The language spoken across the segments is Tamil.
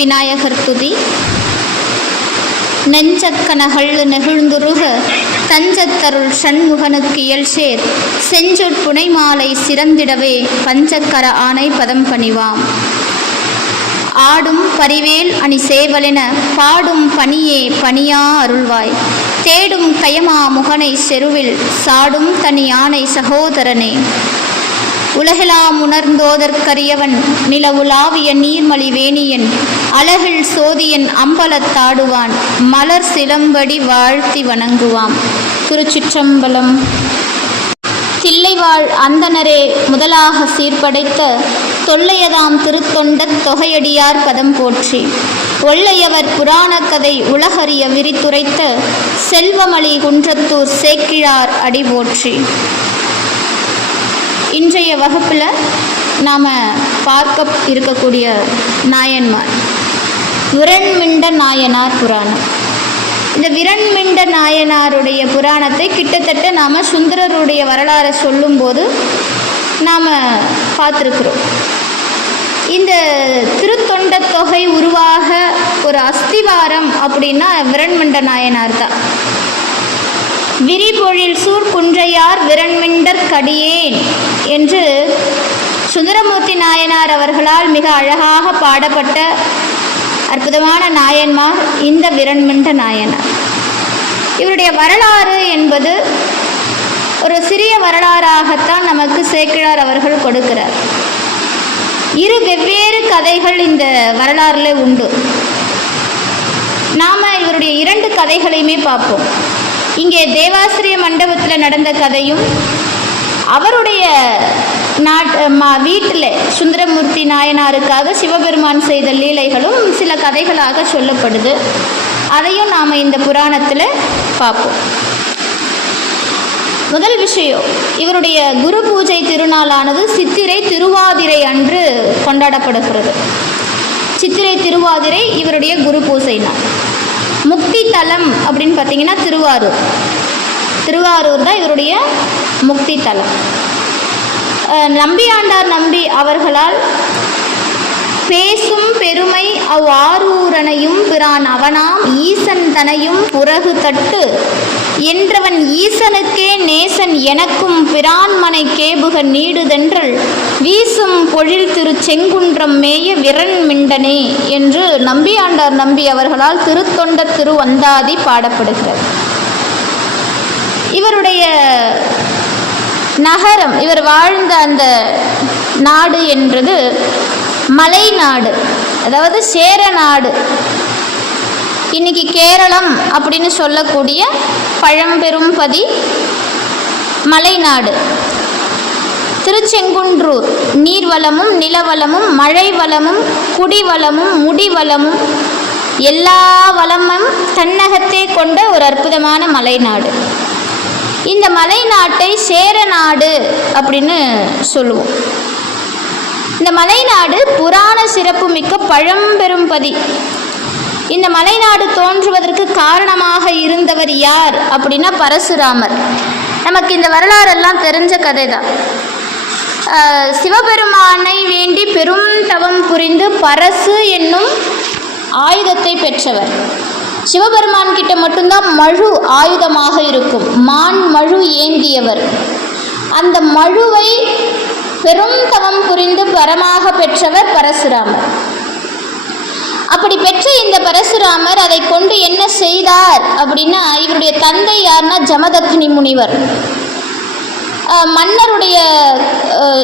விநாயகர் துதி. நெஞ்சக்கனகள் நெகிழ்ந்துருக தஞ்சத்தருள் சண்முகனுக்கு இயல்சேர் செஞ்சொற்புனை மாலை சிறந்திடவே பஞ்சக்கர ஆணை பதம் பணிவாம். ஆடும் பரிவேல் அணி சேவலென பாடும் பணியே பணியா அருள்வாய். தேடும் கயமா முகனை செருவில் சாடும் தனி யானை சகோதரனே. உலகெலாம் உணர்ந்தோதற்கரியவன் நிலவுலாவிய நீர்மலி வேணியன் அழகில் சோதியன் அம்பலத்தாடுவான் மலர் சிலம்படி வாழ்த்தி வணங்குவாம். திருச்சிற்றம்பலம். தில்லைவாழ் அந்தனரே முதலாக சீர்படைத்த தொல்லையதாம் திருத்தொண்டத் தொகையடியார் பதம் போற்றி. ஒல்லையவர் புராணக்கதை உலகறிய விரித்துரைத்த செல்வமளி குன்றத்தூர் சேக்கிழார் அடி போற்றி. இன்றைய வகுப்பில் நாம் பார்க்க இருக்கக்கூடிய நாயன்மார் விரண்மிண்ட நாயனார் புராணம். இந்த விரண்மிண்ட நாயனாருடைய புராணத்தை கிட்டத்தட்ட நாம் சுந்தரருடைய வரலாறை சொல்லும்போது நாம் பார்த்துருக்குறோம். இந்த திருத்தொண்ட தொகை உருவாக ஒரு அஸ்திவாரம் அப்படின்னா விரண்மிண்ட நாயனார் தான். விரிபொழில் சூர் குன்றையார் விரண்மிண்டர் கடியேன் என்று சுந்தரமூர்த்தி நாயனார் அவர்களால் மிக அழகாக பாடப்பட்ட அற்புதமான நாயன்மார் இந்த விரண்மிண்ட நாயனார். இவருடைய வரலாறு என்பது ஒரு சிறிய வரலாறாகத்தான் நமக்கு சேக்கிழார் அவர்கள் கொடுக்கிறார். இரு வெவ்வேறு கதைகள் இந்த வரலாறுல உண்டு. நாம் இவருடைய இரண்டு கதைகளையுமே பார்ப்போம். இங்கே தேவாசிரிய மண்டபத்தில் நடந்த கதையும் அவருடைய வீட்டில் சுந்தரமூர்த்தி நாயனாருக்காக சிவபெருமான் செய்த லீலைகளும் சில கதைகளாக சொல்லப்படுது. அதையும் நாம் இந்த புராணத்தில் பார்ப்போம். முதல் விஷயம், இவருடைய குரு பூஜை திருநாளானது சித்திரை திருவாதிரை அன்று கொண்டாடப்படுகிறது. சித்திரை திருவாதிரை இவருடைய குரு பூஜை நாள். முக்தி தலம் அப்படின்னு பார்த்தீங்கன்னா திருவாரூர் தான் இவருடைய முக்தி தலம். நம்பியாண்டார் நம்பி அவர்களால் பேசும் பெருமை அவ்வாரூரனையும் பிரான் அவனாம் ஈசன் தனையும் புறகு தட்டு என்றவன் ஈசனுக்கே நேசன் எனக்கும் பிரான்மனை கேபுக நீடுதென்றல் வீசும் பொழில் திரு செங்குன்றம் மேய விரண்மிண்டனே என்று நம்பியாண்டார் நம்பி அவர்களால் திருத்தொண்ட திருவந்தாதி பாடப்படுகிறது. இவருடைய நகரம், இவர் வாழ்ந்த அந்த நாடு என்றது மலை நாடு, அதாவது சேர நாடு. இன்னைக்கு கேரளம் அப்படின்னு சொல்லக்கூடிய பழம்பெரும்பதி மலை நாடு. திருச்செங்குன்றூர் நீர்வளமும் நிலவளமும் மழை வளமும் குடிவளமும் முடிவளமும் எல்லா வளமும் தன்னகத்தே கொண்ட ஒரு அற்புதமான மலை நாடு. இந்த மலை நாட்டை சேர நாடு அப்படின்னு சொல்லுவோம். இந்த மலை நாடு புராண சிறப்பு மிக்க பழம்பெரும்பதி. இந்த மலை நாடு தோன்றுவதற்கு காரணமாக இருந்தவர் யார் அப்படின்னா பரசுராமர். நமக்கு இந்த வரலாறெல்லாம் தெரிஞ்ச கதை தான். சிவபெருமானை வேண்டி பெரும் தவம் புரிந்து பரசு என்னும் ஆயுதத்தை பெற்றவர். சிவபெருமான் கிட்ட மட்டும்தான் மழு ஆயுதமாக இருக்கும். மான் மழு ஏந்தியவர். அந்த மழுவை பெரும் தவம் புரிந்து வரமாக பெற்றவர் பரசுராமர். அப்படி பெற்ற இந்த பரசுராமர் அதை கொண்டு என்ன செய்தார் அப்படின்னா, இவருடைய தந்தை யாருன்னா ஜமதக்னி முனிவர். மன்னருடைய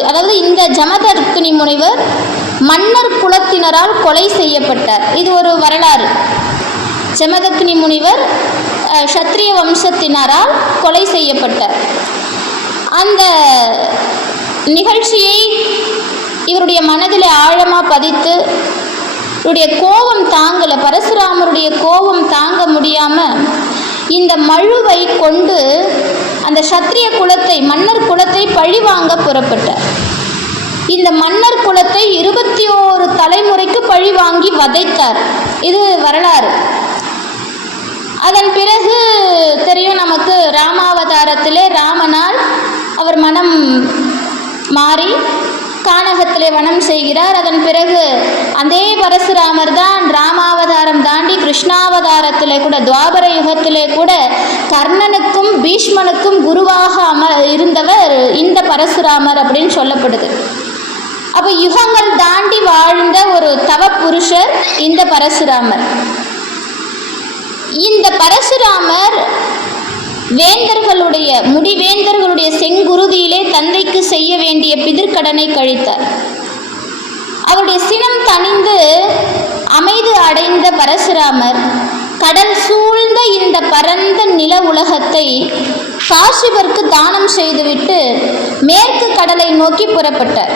அதாவது இந்த ஜமதக்னி முனிவர் மன்னர் குலத்தினரால் கொலை செய்யப்பட்டார். இது ஒரு வரலாறு. ஜமதக்னி முனிவர் சத்திரிய வம்சத்தினரால் கொலை செய்யப்பட்டார். அந்த நிகழ்ச்சியை இவருடைய மனதில் ஆழமாக பதித்து இவருடைய கோபம் தாங்கலை. பரசுராமருடைய கோபம் தாங்க முடியாமல் இந்த மழுவை கொண்டு அந்த சத்திரிய குலத்தை மன்னர் குலத்தை பழிவாங்க புறப்பட்டார். இந்த மன்னர் குலத்தை 21 தலைமுறைக்கு பழிவாங்கி வதைத்தார். இது வரலாறு. அதன் பிறகு தெரியும் நமக்கு, ராமாவதாரத்திலே ராமனால் அவர் மனம் மாறி கானகத்திலே வனம் செய்கிறார். அதன் பிறகு அதே பரசுராமர் தான் ராமாவதாரம் தாண்டி கிருஷ்ணாவதாரத்திலே கூட, துவாபர யுகத்திலே கூட கர்ணனுக்கும் பீஷ்மனுக்கும் குருவாக இருந்தவர் இந்த பரசுராமர் அப்படின்னு சொல்லப்படுது. அப்போ யுகங்கள் தாண்டி வாழ்ந்த ஒரு தவ புருஷர் இந்த பரசுராமர். இந்த பரசுராமர் வேந்தர்களுடைய முடிவேந்தர்களுடைய செங்குருதியிலே தந்தைக்கு செய்ய வேண்டிய பிதிர்க்கடனை கழித்தார். அவருடைய சினம் தணிந்து அமைதி அடைந்த பரசுராமர் கடல் சூழ்ந்த இந்த பரந்த நில உலகத்தை காசிபருக்கு தானம் செய்துவிட்டு மேற்கு கடலை நோக்கி புறப்பட்டார்.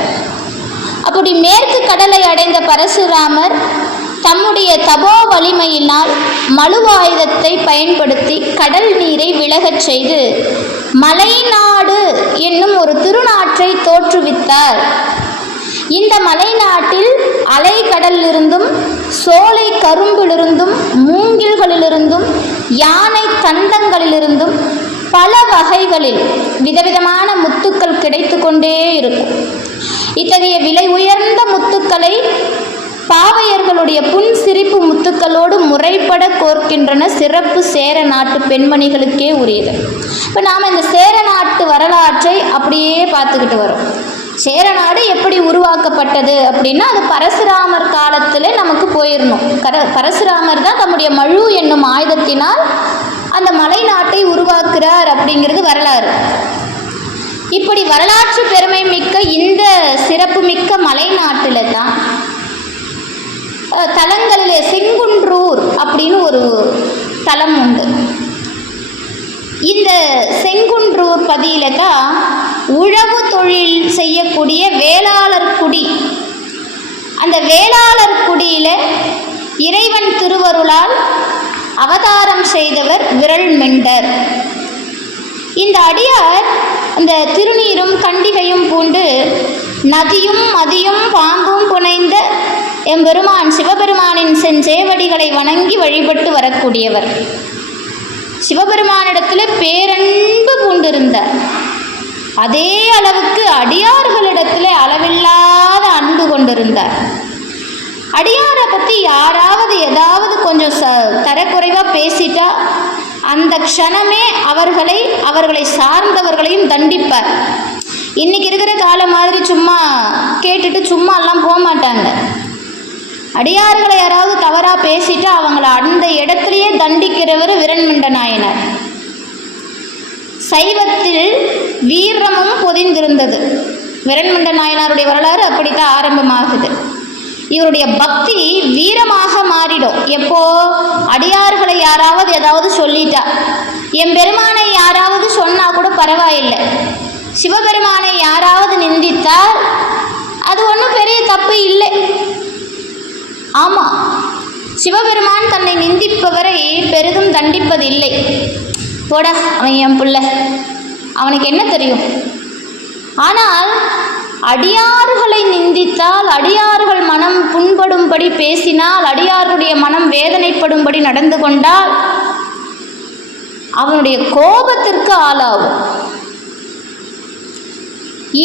அப்படி மேற்கு கடலை அடைந்த பரசுராமர் தம்முடைய தபோ வலிமையினால் மழுவாயுதத்தை பயன்படுத்தி கடல் நீரை விலகச் செய்து மலைநாடு என்னும் ஒரு திருநாற்றை தோற்றுவித்தார். இந்த மலைநாட்டில் அலைக்கடலிலிருந்தும் சோலை கரும்பிலிருந்தும் மூங்கில்களிலிருந்தும் யானை தந்தங்களிலிருந்தும் பல வகைகளில் விதவிதமான முத்துக்கள் கிடைத்து கொண்டே இருக்கும். இத்தகைய விலை உயர்ந்த முத்துக்களை பாவையர்களுடைய புன் சிரிப்பு முத்துக்களோடு முறைப்பட கோர்க்கின்றன சிறப்பு சேர நாட்டு பெண்மணிகளுக்கே உரியது. இப்போ நாம் இந்த சேர நாட்டு வரலாற்றை அப்படியே பார்த்துக்கிட்டு வரோம். சேர நாடு எப்படி உருவாக்கப்பட்டது அப்படின்னா, அது பரசுராமர் காலத்தில் நமக்கு போயிடணும். பரசுராமர் தான் தம்முடைய மழு என்னும் ஆயுதத்தினால் அந்த மலை நாட்டை உருவாக்குறார் அப்படிங்கிறது வரலாறு. இப்படி வரலாற்று பெருமை மிக்க இந்த சிறப்பு மிக்க மலை நாட்டில் தான் தலங்களிலே செங்குன்றூர் அப்படின்னு ஒரு தலம் உண்டு. இந்த செங்குன்றூர் பதியில தான் உழவு தொழில் செய்யக்கூடிய வேளாளர் குடி. அந்த வேளாளர் குடியில இறைவன் திருவருளால் அவதாரம் செய்தவர் விரல்மெண்டர். இந்த அடியார் அந்த திருநீரும் கண்டிகையும் பூண்டு நதியும் மதியும் பாம்பும் புனைந்த எம்பெருமான் சிவபெருமானின் செஞ்சேவடிகளை வணங்கி வழிபட்டு வரக்கூடியவர். சிவபெருமானிடத்தில் பேரன்பு பூண்டிருந்தார். அதே அளவுக்கு அடியார்களிடத்தில் அளவில்லாத அன்பு கொண்டிருந்தார். அடியாரை பற்றி யாராவது ஏதாவது கொஞ்சம் தரக்குறைவாக பேசிட்டா அந்த க்ஷணமே அவர்களை சார்ந்தவர்களையும் தண்டிப்பார். இன்னைக்கு இருக்கிற காலம் மாதிரி சும்மா கேட்டுட்டு சும்மா எல்லாம் போக மாட்டாங்க. அடியார்களை யாராவது தவறாக பேசிட்டு அவங்கள அந்த இடத்துலையே தண்டிக்கிறவர் விரண்மண்ட நாயனார். சைவத்தில் வீரமும் பொதிந்திருந்தது. விரண்மண்ட நாயனாருடைய வரலாறு அப்படித்தான் ஆரம்பமாகுது. இவருடைய பக்தி வீரமாக மாறிடும். எப்போ அடியார்களை யாராவது ஏதாவது சொல்லிட்டா, என் பெருமானை யாராவது சொன்னா கூட பரவாயில்லை, சிவபெருமானை யாராவது நிந்தித்தால் அது ஒன்றும் பெரிய தப்பு இல்லை. ஆமாம், சிவபெருமான் தன்னை நிந்திப்பவரை பெரிதும் தண்டிப்பது இல்லை. போட அவன் என் பிள்ளை, அவனுக்கு என்ன தெரியும். ஆனால் அடியார்களை நிந்தித்தால், அடியார்கள் மனம் புண்படும்படி பேசினால், அடியார்களுடைய மனம் வேதனைப்படும்படி நடந்து கொண்டால் அவனுடைய கோபத்திற்கு ஆளாகும்.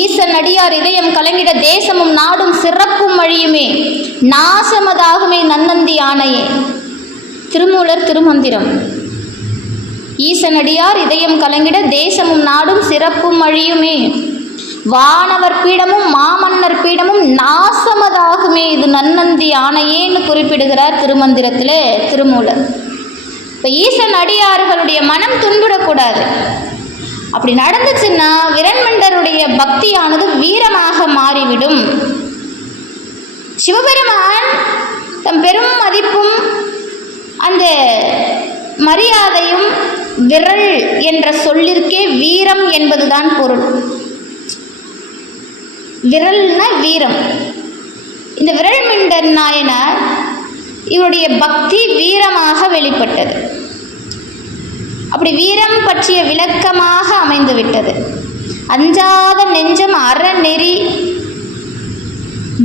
ஈசன் அடியார் இதயம் கலங்கிட தேசமும் நாடும் சிறப்பும் வழியுமே நாசமதாகுமே நன்னந்தி ஆணையே. திருமூலர் திருமந்திரம். ஈசனடியார் இதயம் கலங்கிட தேசமும் நாடும் சிறப்பும் அழியுமே, வானவர் பீடமும் மாமன்னர் பீடமும் நாசமதாகுமே, இது நன்னந்தி ஆணையேன்னு குறிப்பிடுகிறார் திருமந்திரத்தில் திருமூலர். இப்போ ஈசன் அடியார்களுடைய மனம் துன்புடக்கூடாது. அப்படி நடந்துச்சுன்னா விரண்மண்டருடைய பக்தியானது வீரமாக மாறிவிடும். சிவபெருமான் தம் பெரும் மதிப்பும் அந்த மரியாதையும் விரல் என்ற சொல்லிற்கே வீரம் என்பதுதான் பொருள். விரல்னா வீரம். இந்த விரல்மெண்டர் நாயனார் இவருடைய பக்தி வீரமாக வெளிப்பட்டது. அப்படி வீரம் பற்றிய விளக்கமாக அமைந்துவிட்டது. அஞ்சாத நெஞ்சம் அறநெறி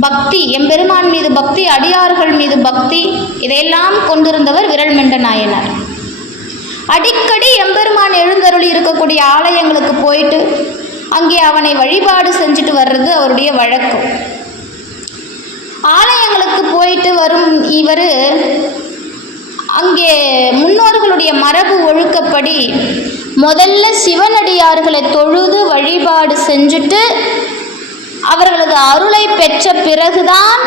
பக்தி, எம்பெருமான் மீது பக்தி, அடியார்கள் மீது பக்தி, இதையெல்லாம் கொண்டிருந்தவர் விரல்மெண்ட நாயனார். அடிக்கடி எம்பெருமான் எழுந்தருளி இருக்கக்கூடிய ஆலயங்களுக்கு போயிட்டு அங்கே அவனை வழிபாடு செஞ்சுட்டு வர்றது அவருடைய வழக்கம். ஆலயங்களுக்கு போயிட்டு வரும் இவர் அங்கே முன்னோர்களுடைய மரபு ஒழுக்கப்படி முதல்ல சிவனடியார்களை தொழுது வழிபாடு செஞ்சுட்டு அவர்களது அருளை பெற்ற பிறகுதான்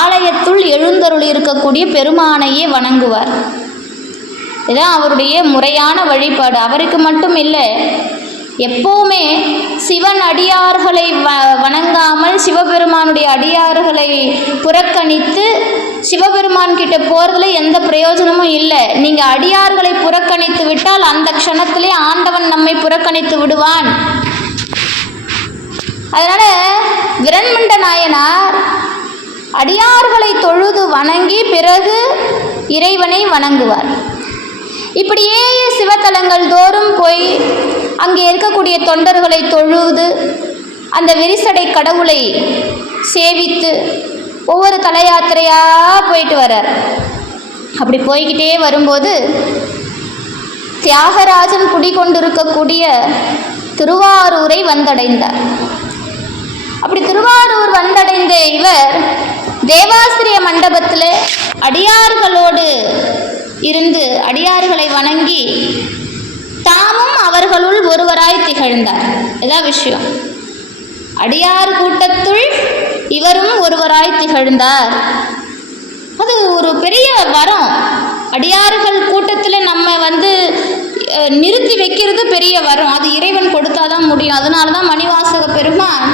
ஆலயத்துள் எழுந்தருள் இருக்கக்கூடிய பெருமானையே வணங்குவார். இதுதான் அவருடைய முறையான வழிபாடு. அவருக்கு மட்டும் இல்லை, எப்போவுமே சிவன் அடியார்களை வணங்காமல் சிவபெருமானுடைய அடியார்களை புறக்கணித்து சிவபெருமான் கிட்ட போகிறதுல எந்த பிரயோஜனமும் இல்லை. நீங்கள் அடியார்களை புறக்கணித்து விட்டால் அந்த க்ஷணத்திலே ஆண்டவன் நம்மை புறக்கணித்து விடுவான். அதனால் விரண்மண்ட நாயனார் அடியார்களை தொழுது வணங்கி பிறகு இறைவனை வணங்குவார். இப்படியே சிவத்தலங்கள் தோறும் போய் அங்கே இருக்கக்கூடிய தொண்டர்களை தொழுது அந்த விரிசடை கடவுளை சேவித்து ஒவ்வொரு தல யாத்திரையாக போயிட்டு வரார். அப்படி போய்கிட்டே வரும்போது தியாகராஜன் குடிகொண்டிருக்கக்கூடிய திருவாரூரை வந்தடைந்தார். அப்படி திருவாரூர் வந்தடைந்த இவர் தேவாசிரிய மண்டபத்தில் அடியார்களோடு இருந்து அடியார்களை வணங்கி தாமும் அவர்களுள் ஒருவராய் திகழ்ந்தார். இதான் விஷயம். அடியார் கூட்டத்துள் இவரும் ஒருவராய் திகழ்ந்தார். அது ஒரு பெரிய வரம். அடியார்கள் கூட்டத்தில் நம்ம நிறுத்தி வைக்கிறது பெரிய வரம். அது இறைவன் கொடுத்தாதான் முடியும். அதனால தான் மணிவாசக பெருமான்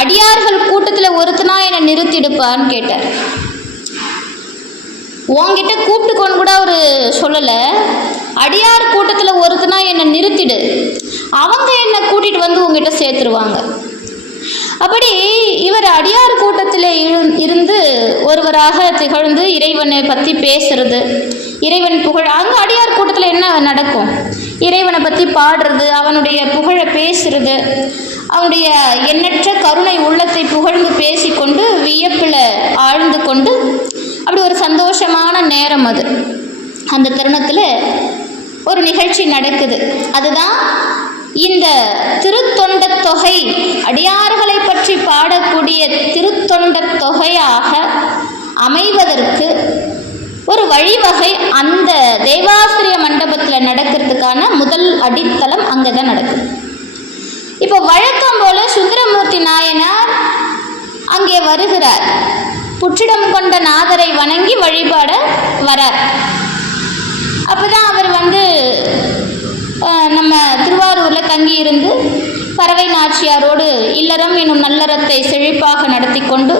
அடியார்கள் கூட்டத்தில் ஒருத்தனா என்னை நிறுத்திடுப்பான்னு கேட்டார். உங்ககிட்ட கூப்பிட்டுக்கொண்டு கூட அவர் சொல்லலை, அடியார் கூட்டத்தில் ஒருத்தனா என்னை நிறுத்திடு, அவங்க என்னை கூட்டிகிட்டு வந்து உங்ககிட்ட சேர்த்துருவாங்க. அப்படி இவர் அடியார் கூட்டத்தில் இருந்து ஒருவராக திகழ்ந்து இறைவனை பற்றி பேசுறது, இறைவன் புகழ். அங்கே அடியார் கூட்டத்தில் என்ன நடக்கும்? இறைவனை பற்றி பாடுறது, அவனுடைய புகழை பேசுறது, அவனுடைய எண்ணற்ற கருணை உள்ளத்தை புகழ்ந்து பேசிக்கொண்டு வியப்பில் ஆழ்ந்து கொண்டு அப்படி ஒரு சந்தோஷமான நேரம். அது அந்த தருணத்தில் ஒரு நிகழ்ச்சி நடக்குது. அதுதான் இந்த திருத்தொண்ட தொகை, அடியார்களை பற்றி பாடக்கூடிய திருத்தொண்ட தொகையாக அமைவதற்கு ஒரு வழிவகை அந்த தேவாசிரிய மண்டபத்தில் நடக்கிறதுக்கான முதல் அடித்தளம் அங்கே தான் நடக்குது. இப்போ வழக்கம் போல சுந்தரமூர்த்தி நாயனார் அங்கே வருகிறார். புற்றிடம் கொண்ட நாதரை வணங்கி வழிபாட வரார். அப்போதான் அவர் நம்ம திருவாரூரில் தங்கி இருந்து பறவை நாச்சியாரோடு இல்லறம் என்னும் நல்லறத்தை செழிப்பாக நடத்தி கொண்டு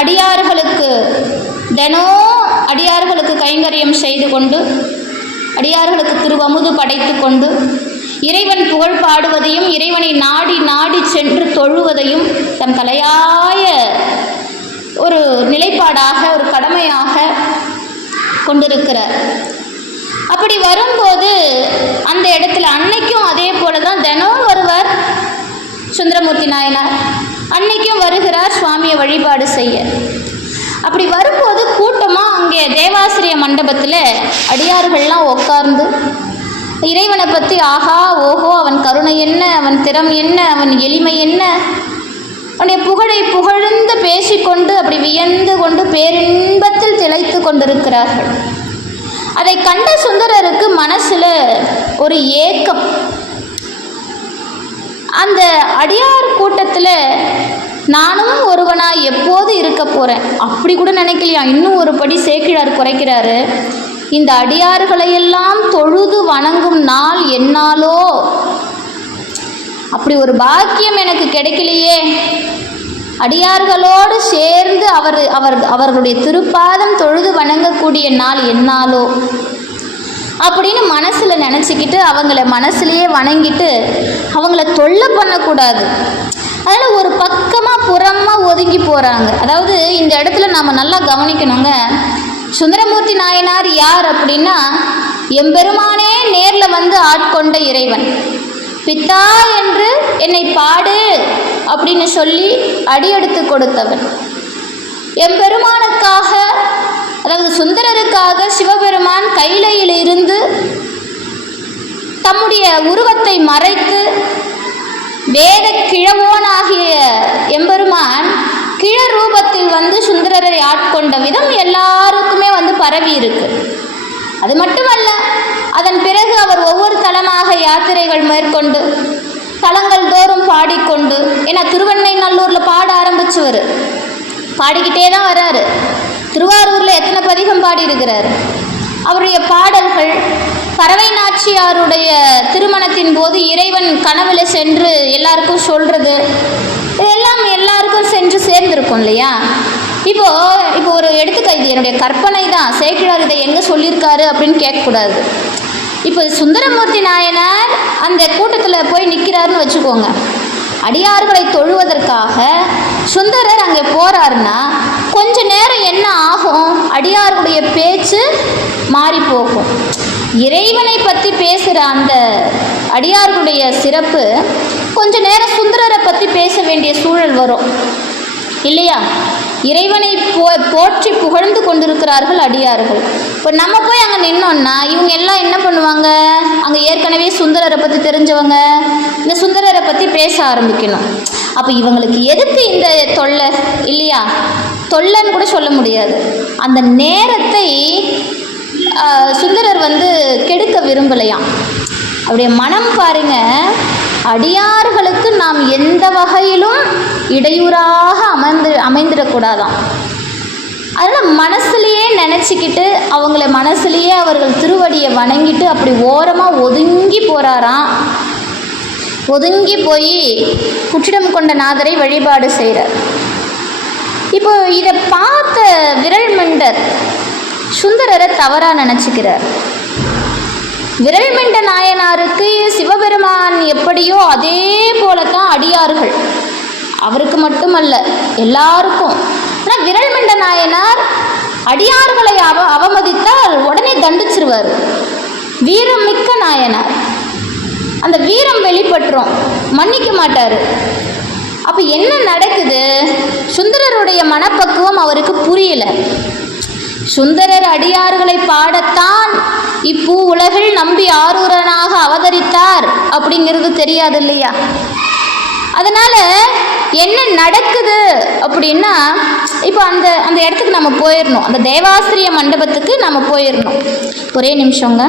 அடியார்களுக்கு அடியார்களுக்கு கைங்கரியம் செய்து கொண்டு அடியார்களுக்கு திருவமுது படைத்து கொண்டு இறைவன் புகழ் பாடுவதையும் இறைவனை நாடி நாடி சென்று தொழுவதையும் தம் தலையாய ஒரு நிலைப்பாடாக ஒரு கடமையாக கொண்டிருக்கிறார். அப்படி வரும்போது அந்த இடத்துல அன்னைக்கும் அதே போல தான் தினம் வருவார் சுந்தரமூர்த்தி நாயனார். அன்னைக்கும் வருகிறார் சுவாமியை வழிபாடு செய்ய. அப்படி வரும்போது கூட்டமாக அங்கே தேவாசிரிய மண்டபத்தில் அடியார்கள்லாம் உட்கார்ந்து இறைவனை பற்றி ஆஹா ஓஹோ, அவன் கருணை என்ன, அவன் திறம் என்ன, அவன் எளிமை என்ன, அவனுடைய புகழை புகழ்ந்து பேசிக்கொண்டு அப்படி வியந்து கொண்டு பேரின்பத்தில் திளைத்து கொண்டிருக்கிறார்கள். அதை கண்ட சுந்தரருக்கு மனசில் ஒரு ஏக்கம். அந்த அடியார் கூட்டத்தில் நானும் ஒருவனாக எப்போது இருக்க போகிறேன் அப்படி கூட நினைக்கலையா. இன்னும் ஒரு படி சேக்கிழார் குறைக்கிறாரு. இந்த அடியார்களையெல்லாம் தொழுது வணங்கும் நாள் என்னாலோ, அப்படி ஒரு பாக்கியம் எனக்கு கிடைக்கலையே, அடியார்களோடு சேர்ந்து அவர்களுடைய திருப்பாதம் தொழுது வணங்கக்கூடிய நாள் என்னாலோ அப்படின்னு மனசில் நினச்சிக்கிட்டு அவங்கள மனசுலேயே வணங்கிட்டு அவங்கள தொல்லை பண்ணக்கூடாது. அதனால் ஒரு பக்கமாக புறமாக ஒதுங்கி போகிறாங்க. அதாவது இந்த இடத்துல நாம் நல்லா கவனிக்கணுங்க. சுந்தரமூர்த்தி நாயனார் யார் அப்படின்னா, எம்பெருமானே நேரில் ஆட்கொண்ட இறைவன். பித்தா என்று என்னை பாடு அப்படின்னு சொல்லி அடியெடுத்து கொடுத்தவன். எம்பெருமானுக்காக, அதாவது சுந்தரருக்காக சிவபெருமான் கைலையில் இருந்து தம்முடைய உருவத்தை மறைத்து வேத கிழவோனாகிய எம்பெருமான் கிழ ரூபத்தில் வந்து சுந்தரரை ஆட்கொண்ட விதம் எல்லாருக்குமே வந்து பரவி இருக்கு. அது மட்டுமல்ல, அதன் பிறகு அவர் ஒவ்வொரு தலமாக யாத்திரைகள் மேற்கொண்டு தலங்கள் தோறும் பாடிக்கொண்டு, ஏன்னா திருவெண்ணைநல்லூரில் பாட ஆரம்பிச்சவர் பாடிக்கிட்டே தான் வர்றாரு. திருவாரூரில் எத்தனை பதிகம் பாடியிருக்கிறார். அவருடைய பாடல்கள் பறவை நாச்சியாருடைய திருமணத்தின் போது இறைவன் கனவுல சென்று எல்லாருக்கும் சொல்றது, இதெல்லாம் எல்லாருக்கும் சென்று சேர்ந்திருக்கும் இல்லையா. இப்போ ஒரு எடுத்துக்க, இது என்னுடைய கற்பனை தான், சேக்கிழார் இதை எங்கே சொல்லியிருக்காரு அப்படின்னு கேட்கக்கூடாது. இப்போ சுந்தரமூர்த்தி நாயனார் அந்த கூட்டத்தில் போய் நிற்கிறாருன்னு வச்சுக்கோங்க. அடியார்களை தொழுவதற்காக சுந்தரர் அங்கே போகிறாருன்னா கொஞ்ச நேரம் என்ன ஆகும், அடியார்களுடைய பேச்சு மாறி போகும். இறைவனை பற்றி பேசுகிற அந்த அடியார்களுடைய சிறப்பு கொஞ்ச நேரம் சுந்தரரை பற்றி பேச வேண்டிய சூழல் வரும் இல்லையா. இறைவனை போற்றி புகழ்ந்து கொண்டிருக்கிறார்கள் அடியார்கள். இப்போ நம்ம போய் அங்கே நின்னோன்னா இவங்க எல்லாம் என்ன பண்ணுவாங்க, அங்கே ஏற்கனவே சுந்தரரை பற்றி தெரிஞ்சவங்க இந்த சுந்தரரை பற்றி பேச ஆரம்பிக்கணும். அப்போ இவங்களுக்கு எதுக்கு இந்த தொல்லை இல்லையா, தொல்லைன்னு கூட சொல்ல முடியாது. அந்த நேரத்தை சுந்தரர் வந்து கெடுக்க விரும்பலையாம். அவருடைய மனம் பாருங்க, அடியார்களுக்கு நாம் எந்த வகையிலும் இடையூறாக அமைந்திடக்கூடாதாம். அதனால் மனசுலையே நினச்சிக்கிட்டு அவங்கள மனசுலையே அவர்கள் திருவடியை வணங்கிட்டு அப்படி ஓரமாக ஒதுங்கி போகிறாராம். ஒதுங்கி போய் புற்றிடம் கொண்ட நாதரை வழிபாடு செய்கிறார். இப்போ இதை பார்த்த விரல்மண்டர் சுந்தரரை தவறாக நினச்சிக்கிறார். விரல்மண்ட நாயனாருக்கு சிவபெருமான் எப்படியோ அதே போலத்தான் அடியார்கள், அவருக்கு மட்டுமல்ல எல்லாருக்கும். ஆனால் விரல்மண்ட நாயனார் அடியார்களை அவமதித்தால் உடனே தண்டிச்சிருவார். வீரம் மிக்க நாயனார், அந்த வீரம் வெளிப்பட்டுரும், மன்னிக்க மாட்டார். அப்போ என்ன நடக்குது, சுந்தரருடைய மனப்பக்குவம் அவருக்கு புரியல. சுந்தரர் அடியார்களை பாடத்தான் இப்பூ உலகில் நம்பி ஆரூரனாக அவதரித்தார் அப்படிங்கிறது தெரியாது இல்லையா. அதனால என்ன நடக்குது அப்படின்னா, இப்போ அந்த இடத்துக்கு நம்ம போயிடணும், அந்த தேவாசிரிய மண்டபத்துக்கு நம்ம போயிடணும். ஒரே நிமிஷங்க.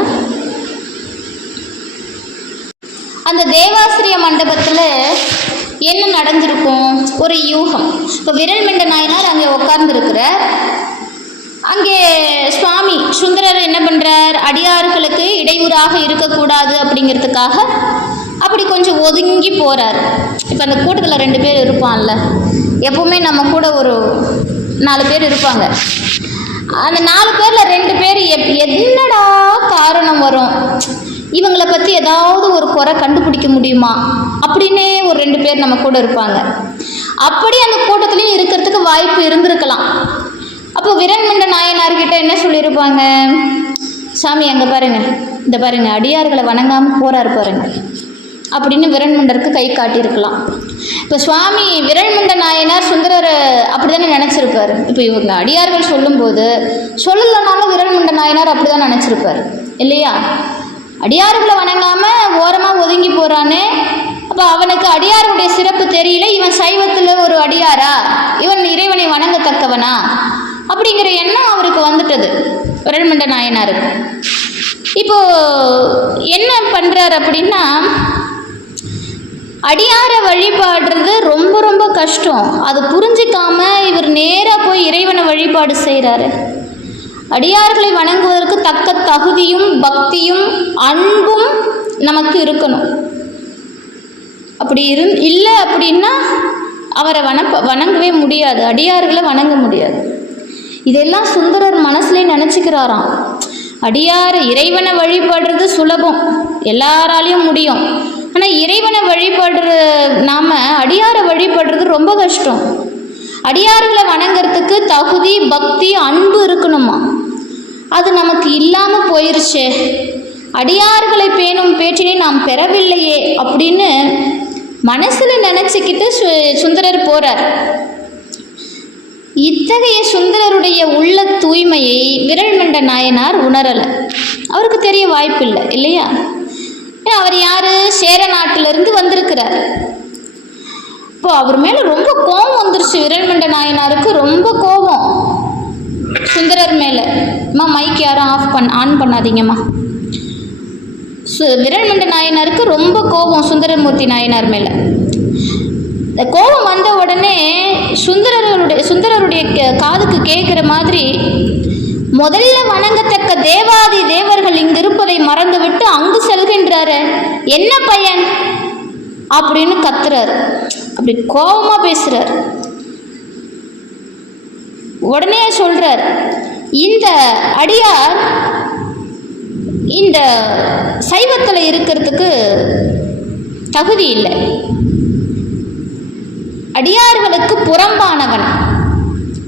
அந்த தேவாசிரிய மண்டபத்தில் என்ன நடந்திருக்கும், ஒரு யூகம். இப்போ விரல்மண்ட நாயனார் அங்கே உட்கார்ந்துருக்கிறார். அங்கே சுவாமி சுந்தரர் என்ன பண்ணுறார், அடியார்களுக்கு இடையூறாக இருக்கக்கூடாது அப்படிங்கிறதுக்காக அப்படி கொஞ்சம் ஒதுங்கி போகிறார். இப்போ அந்த கூட்டத்தில் 2 பேர் இருப்பான்ல, எப்போவுமே நம்ம கூட ஒரு 4 பேர் இருப்பாங்க. அந்த 4 பேரில் 2 பேர் என்னடா காரணம் வரும், இவங்களை பற்றி ஏதாவது ஒரு குறை கண்டுபிடிக்க முடியுமா அப்படின்னே ஒரு 2 பேர் நம்ம கூட இருப்பாங்க. அப்படி அந்த கூட்டத்துலேயும் இருக்கிறதுக்கு வாய்ப்பு இருந்திருக்கலாம். அப்போ விரல்மண்ட நாயனார்கிட்ட என்ன சொல்லியிருப்பாங்க, சாமி அங்கே பாருங்கள், இந்த பாருங்கள் அடியார்களை வணங்காமல் போகிறாரு பாருங்க அப்படின்னு விரல்மண்டருக்கு கை காட்டியிருக்கலாம். இப்போ சுவாமி விரல்மண்ட நாயனார் சுந்தரரை அப்படி தானே நினச்சிருப்பார். இப்போ இவங்க அடியார்கள் சொல்லும்போது சொல்லலைனாலும் விரல்மண்ட நாயனார் அப்படி தான் நினச்சிருப்பார் இல்லையா. அடியார்களை வணங்காமல் ஓரமாக ஒதுங்கி போகிறானே, அப்போ அவனுக்கு அடியார்களுடைய சிறப்பு தெரியல, இவன் சைவத்தில் ஒரு அடியாரா, இவன் இறைவனை வணங்கத்தக்கவனா அப்படிங்கிற எண்ணம் அவருக்கு வந்துட்டது விரல்மண்ட நாயனாருக்கு. இப்போ என்ன பண்ணுறார் அப்படின்னா, அடியாரை வழிபாடுறது ரொம்ப ரொம்ப கஷ்டம். அது புரிஞ்சிக்காம இவர் நேராக போய் இறைவனை வழிபாடு செய்கிறாரு. அடியார்களை வணங்குவதற்கு தக்க தகுதியும் பக்தியும் அன்பும் நமக்கு இருக்கணும். அப்படி இல்லை அப்படின்னா அவரை வணங்கவே முடியாது, அடியார்களை வணங்க முடியாது. இதெல்லாம் சுந்தரர் மனசுலே நினச்சிக்கிறாராம். இறைவனை வழிபடுறது சுலபம், எல்லாராலையும் முடியும். ஆனால் இறைவனை வழிபடுற நாம் அடியாரை வழிபடுறது ரொம்ப கஷ்டம். அடியார்களை வணங்கிறதுக்கு தகுதி பக்தி அன்பு இருக்கணுமா, அது நமக்கு இல்லாமல் போயிருச்சே, அடியார்களை பேணும் பேற்றினை நாம் பெறவில்லையே அப்படின்னு மனசில் நினச்சிக்கிட்டு சுந்தரர் போகிறார். இத்தகைய சுந்தரருடைய உள்ள தூய்மையை விரல்மண்ட நாயனார் உணரலை, அவருக்கு தெரிய வாய்ப்பில்லை இல்லையா. அவர் யார், சேர நாட்டிலிருந்து வந்திருக்கிறார். இப்போ அவர் மேலே ரொம்ப கோபம் வந்துருச்சு. விரல்மண்ட நாயனாருக்கு ரொம்ப கோபம் சுந்தரர் மேலே. அம்மா மைக் யாரும் ஆன் பண்ணாதீங்கம்மா. விரல்மண்ட நாயனாருக்கு ரொம்ப கோபம் சுந்தரமூர்த்தி நாயனார் மேலே. இந்த கோபம் வந்த உடனே சுந்தரருடைய காதுக்கு கேட்குற மாதிரி, முதல்ல வணங்கத்தக்க தேவாதி தேவர்கள் இங்கு இருப்பதை மறந்துவிட்டு அங்கு செல்கின்றாரு, என்ன பையன் அப்படின்னு கத்துறாரு. அப்படி கோபமா பேசுறார். உடனே சொல்றார், இந்த அடியார் இந்த சைவத்தில் இருக்கிறதுக்கு தகுதி இல்லை, அடியார்களுக்கு புறம்பானவன்,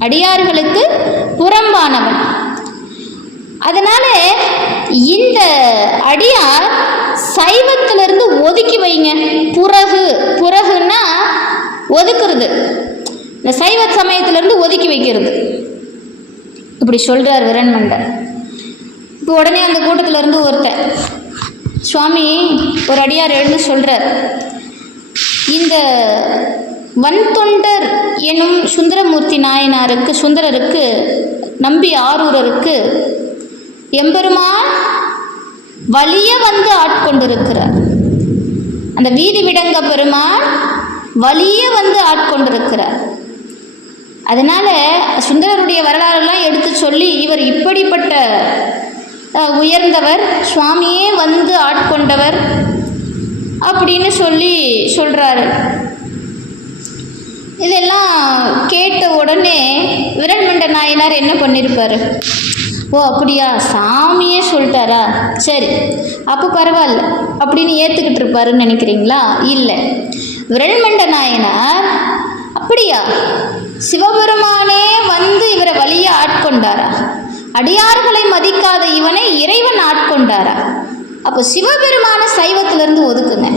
அடியார்களுக்கு புறம்பானவன். அதனால இந்த அடியார் சைவத்திலிருந்து ஒதுக்கி வைங்க. புறகுன்னா ஒதுக்குறது, இந்த சைவ சமயத்திலிருந்து ஒதுக்கி வைக்கிறது, இப்படி சொல்றார் விரண்மண்டர். இப்போ உடனே அந்த கூட்டத்தில் இருந்து ஒருத்தர், சுவாமி ஒரு அடியார் எழுந்து சொல்றார், இந்த வன்தொண்டர் எனும் சுந்தரமூர்த்தி நாயனாருக்கு, சுந்தரருக்கு, நம்பி ஆரூரருக்கு எம்பெருமான் வலிய வந்து ஆட்கொண்டிருக்கிறார். அந்த வீதி விடங்க பெருமான் வலிய வந்து ஆட்கொண்டிருக்கிறார். அதனால சுந்தரருடைய வரலாறுலாம் எடுத்து சொல்லி, இவர் இப்படிப்பட்ட உயர்ந்தவர், சுவாமியே வந்து ஆட்கொண்டவர் அப்படின்னு சொல்லி சொல்றாரு. இதெல்லாம் கேட்ட உடனே விரண்மண்ட நாயனார் என்ன பண்ணியிருப்பாரு? ஓ அப்படியா, சாமியே சொல்லிட்டாரா, சரி அப்போ பரவாயில்ல அப்படின்னு ஏற்றுக்கிட்டு இருப்பாருன்னு நினைக்கிறீங்களா? இல்லை, விரண்மண்ட நாயனார் அப்படியா, சிவபெருமானே வந்து இவரை வலிய ஆட்கொண்டாரா, அடியார்களை மதிக்காத இவனை இறைவன் ஆட்கொண்டாரா, அப்போ சிவபெருமான சைவத்திலிருந்து ஒதுக்குங்க,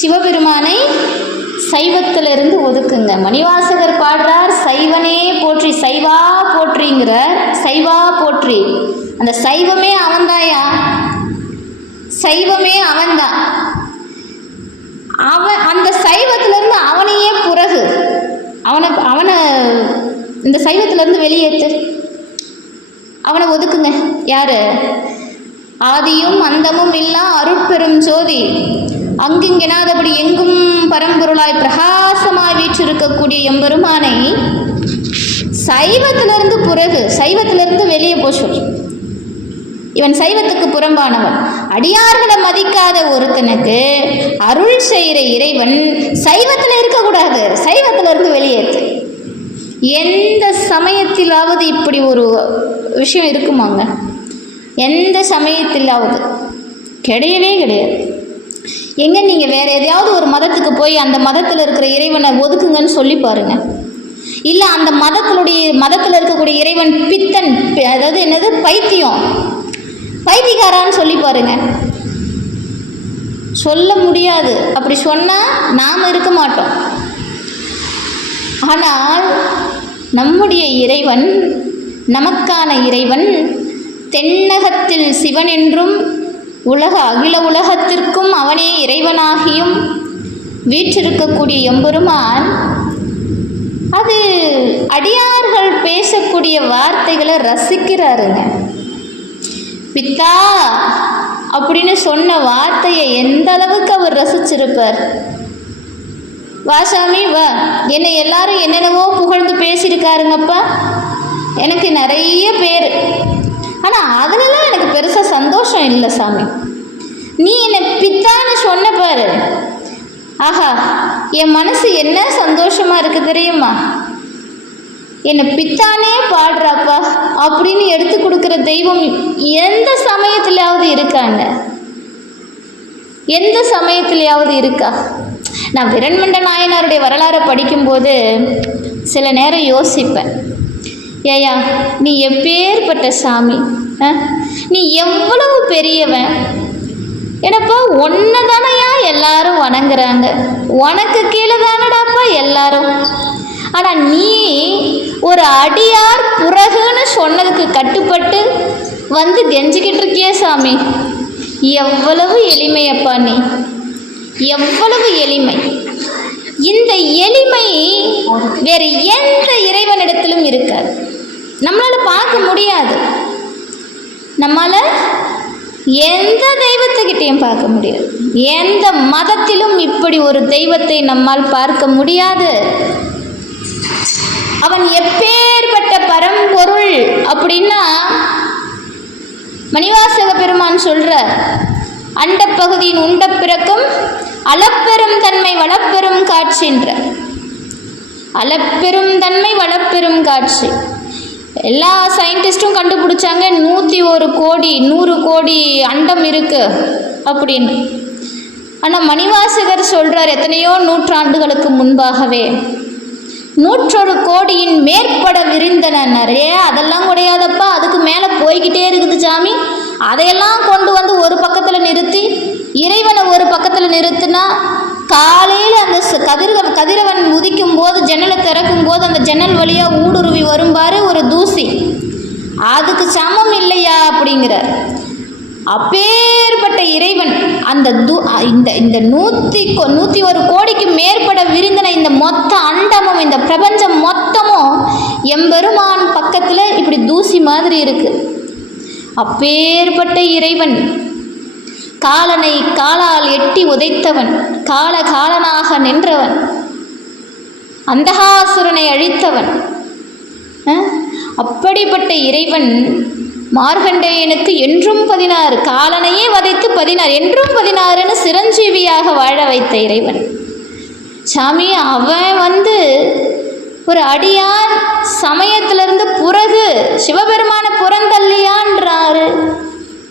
சிவபெருமானை சைவத்திலிருந்து ஒதுக்குங்க. மணிவாசகர் பாடுறார், சைவனே போற்றி சைவா போற்றிங்கிறார். சைவா போற்றி, அந்த சைவமே அவன்தாயா, சைவமே அவன்தான். அந்த சைவத்திலிருந்து அவனையே புறகு, அவனை இந்த சைவத்திலிருந்து வெளியேற்று, அவனை ஒதுக்குங்க. யாரு? ஆதியும் அந்தமும் இல்லா அருட்பெரும் ஜோதி, அங்கிங்கெனாதபடி எங்கும் பரம்பொருளாய் பிரகாசமாய் வீற்றிருக்கக்கூடிய எம்பெருமானை சைவத்திலிருந்து புறகு, சைவத்திலிருந்து வெளியே போச்சு. இவன் சைவத்துக்கு புறம்பானவன். அடியார்களை மதிக்காத ஒருத்தனுக்கு அருள் செய்கிற இறைவன் சைவத்தில் இருக்கக்கூடாது, சைவத்திலிருந்து வெளியேற்று. எந்த சமயத்திலாவது இப்படி ஒரு விஷயம் இருக்குமாங்க? எந்த சமயத்திலாவது கிடையவே கிடையாது. எங்க நீங்கள் வேற எதையாவது ஒரு மதத்துக்கு போய் அந்த மதத்தில் இருக்கிற இறைவனை ஒதுக்குங்கன்னு சொல்லி பாருங்க. இல்லை அந்த மதத்தில் இருக்கக்கூடிய இறைவன் பித்தன், அதாவது என்னது, பைத்தியக்காரான்னு சொல்லி பாருங்க. சொல்ல முடியாது. அப்படி சொன்னால் நாம் இருக்க மாட்டோம். ஆனால் நம்முடைய இறைவன், நமக்கான இறைவன், தென்னகத்தில் சிவன் என்றும் அகில உலகத்திற்கும் அவனே இறைவனாகியும் வீற்றிருக்கக்கூடிய எம்பெருமான், அது அடியார்கள் பேசக்கூடிய வார்த்தைகளை ரசிக்கிறாருங்க. பித்தா அப்படின்னு சொன்ன வார்த்தையை எந்த அளவுக்கு அவர் ரசிச்சிருப்பார். வா சாமி வா, என்னை எல்லாரும் என்னென்னவோ புகழ்ந்து பேசியிருக்காருங்கப்பா, எனக்கு நிறைய பேர், ஆனால் அதுலலாம் எனக்கு பெருசாக சந்தோஷம் இல்லை சாமி. நீ என்னை பித்தான்னு சொன்ன பாரு, ஆஹா என் மனசு என்ன சந்தோஷமாக இருக்குது தெரியுமா, என்னை பித்தானே பாடுறாப்பா அப்படின்னு எடுத்து கொடுக்குற தெய்வம் எந்த சமயத்திலாவது இருக்காங்க? எந்த சமயத்திலாவது இருக்கா? நான் விரண்மண்ட நாயனாருடைய வரலாறை படிக்கும்போது சில நேரம் யோசிப்பேன், ஏயா நீ எப்பேற்பட்ட சாமி, நீ எவ்வளவு பெரியவன், என்னப்பா ஒன்றை தானையா எல்லாரும் வணங்குறாங்க, உனக்கு கீழே தானடாப்பா எல்லாரும், ஆனால் நீ ஒரு அடியார் புறகுன்னு சொன்னதுக்கு கட்டுப்பட்டு வந்து கெஞ்சிக்கிட்டு இருக்கியே சாமி, எவ்வளவு எளிமையப்பா நீ, எவ்வளவு எளிமை, இந்த எளிமை வேறு எந்த இறைவனிடத்திலும் இருக்காது. நம்மளால பார்க்க முடியாது, நம்மால எந்த தெய்வத்துக்கிட்டையும் பார்க்க முடியாது. எந்த மதத்திலும் இப்படி ஒரு தெய்வத்தை நம்மால் பார்க்க முடியாது. அவன் எப்பேற்பட்ட பரம்பொருள் அப்படின்னா மணிவாசக பெருமான் சொல்றார், அண்டப்பகுதியின் உண்ட பிறக்கும் அளப்பெரும் தன்மை வளப்பெரும் காட்சின்ற. அளப்பெரும் தன்மை வளப்பெரும் காட்சி. எல்லா சயின்டிஸ்டும் கண்டுபிடிச்சாங்க 101 கோடி 100 கோடி அண்டம் இருக்கு அப்படின்னு. ஆனால் மணிவாசகர் சொல்றார் எத்தனையோ நூற்றாண்டுகளுக்கு முன்பாகவே 101 கோடியின் மேற்பட விரிந்தன. நிறைய அதெல்லாம் கிடையாதப்பா, அதுக்கு மேலே போய்கிட்டே இருக்குது சாமி. அதையெல்லாம் கொண்டு வந்து ஒரு பக்கத்தில் நிறுத்தி இறைவனை ஒரு பக்கத்தில் நிறுத்தினா காலையில் அந்த கதிரவன் உதிக்கும் போது ஜன்னலை திறக்கும் போது அந்த ஜன்னல் வழியாக ஊடுருவி வரும்பாரு ஒரு தூசி, அதுக்கு சமம் இல்லையா அப்படிங்கிறார். அப்பேற்பட்ட இறைவன் அந்த இந்த 101 கோடிக்கு மேற்பட விரிந்தன இந்த மொத்த அண்டமும் இந்த பிரபஞ்சம் மொத்தமும் எம்பெருமான் பக்கத்தில் இப்படி தூசி மாதிரி இருக்கு. அப்பேற்பட்ட இறைவன் காலனை காலால் எட்டி உதைத்தவன், காலனாக நின்றவன், அந்தகாசுரனை அழித்தவன். அப்படிப்பட்ட இறைவன் மார்கண்டேயனுக்கு என்றும் 16 காலனையே வதைத்து 16 என்றும் 16ன்னு சிரஞ்சீவியாக வாழ வைத்த இறைவன் சாமி. அவன் ஒரு அடியான் சமயத்திலிருந்து பிறகு சிவபெருமான புறந்தள்ளியான்றாரு.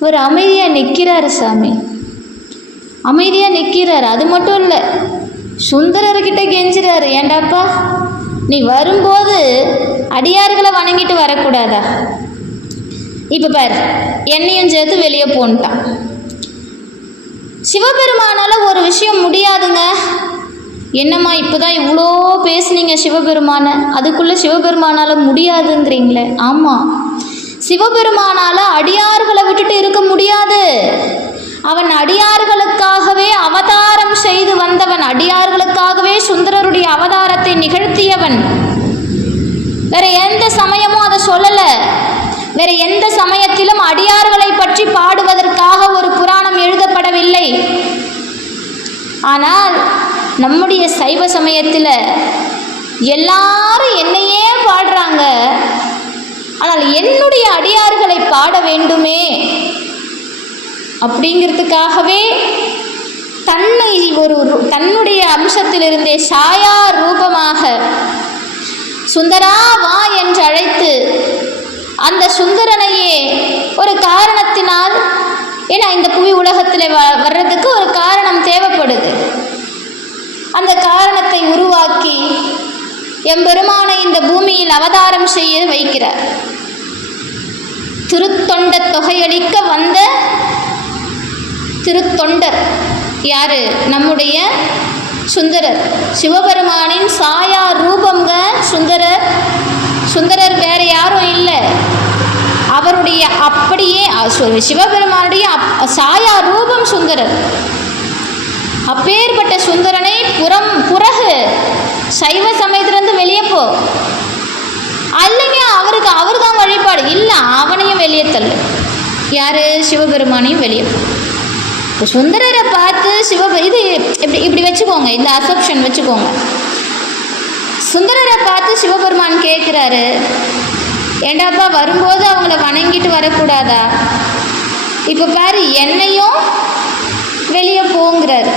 ஒரு அமைதியாக நிற்கிறாரு சாமி, அமைதியாக நிற்கிறார். அது மட்டும் இல்லை, சுந்தரர்கிட்ட கெஞ்சுறாரு, ஏண்டாப்பா நீ வரும்போது அடியார்களை வணங்கிட்டு வரக்கூடாதா? இப்போ பாரு, என்னையும் சேர்த்து வெளியே போன்ட்டான். சிவபெருமானால ஒரு விஷயம் முடியாதுங்க. என்னம்மா இப்போதான் இவ்வளோ பேசுனீங்க சிவபெருமான, அதுக்குள்ளே சிவபெருமானால முடியாதுங்கிறீங்களே? ஆமாம், சிவபெருமானால அடியார்களை விட்டுட்டு இருக்க முடியாது. அவன் அடியார்களுக்காகவே அவதாரம் செய்து வந்தவன், அடியார்களுக்காகவே சுந்தரருடைய அவதாரத்தை நிகழ்த்தியவன். வேற எந்த சமயமும் அதை சொல்லலை. வேற எந்த சமயத்திலும் அடியார்களை பற்றி பாடுவதற்காக ஒரு புராணம் எழுதப்படவில்லை. ஆனால் நம்முடைய சைவ சமயத்தில் எல்லாரும் என்னையே பாடுறாங்க, ஆனால் என்னுடைய அடியார்களை பாட வேண்டுமே அப்படிங்கிறதுக்காகவே தன்னுடைய அம்சத்திலிருந்தே சாயா ரூபமாக சுந்தரா வா என்று அழைத்து அந்த சுந்தரனையே ஒரு காரணத்தினால், ஏன்னா இந்த புவி உலகத்தில் வர்றதுக்கு ஒரு காரணம் தேவைப்படுது, அந்த காரணத்தை உருவாக்கி எம்பெருமானை இந்த பூமியில் அவதாரம் செய்ய வைக்கிறார். திருத்தொண்ட தொகையளிக்க வந்த திருத்தொண்டர் யாரு? நம்முடைய சுந்தரர், சிவபெருமானின் சாயா ரூபங்க சுந்தரர். சுந்தரர் வேற யாரும் இல்லை, அவருடைய அப்படியே சிவபெருமானுடைய சாயா ரூபம் சுந்தரர். அப்பேற்பட்ட சுந்தரனை புறகு சைவ சமயத்திலிருந்து வெளியே போ அல்லைங்க, அவர் தான் வழிபாடு இல்லை, அவனையும் வெளியே தள்ளு. யாரு? சிவபெருமானையும் வெளியே போ. சுந்தரரை பார்த்து இது இப்படி வச்சுக்கோங்க, இந்த அசப்ஷன் வச்சுக்கோங்க. சுந்தரரை பார்த்து சிவபெருமான் கேட்குறாரு, ஏண்டாப்பா வரும்போது அவங்கள வணங்கிட்டு வரக்கூடாதா? இப்போ பாரு, என்னையும் வெளியே போங்கிறார்.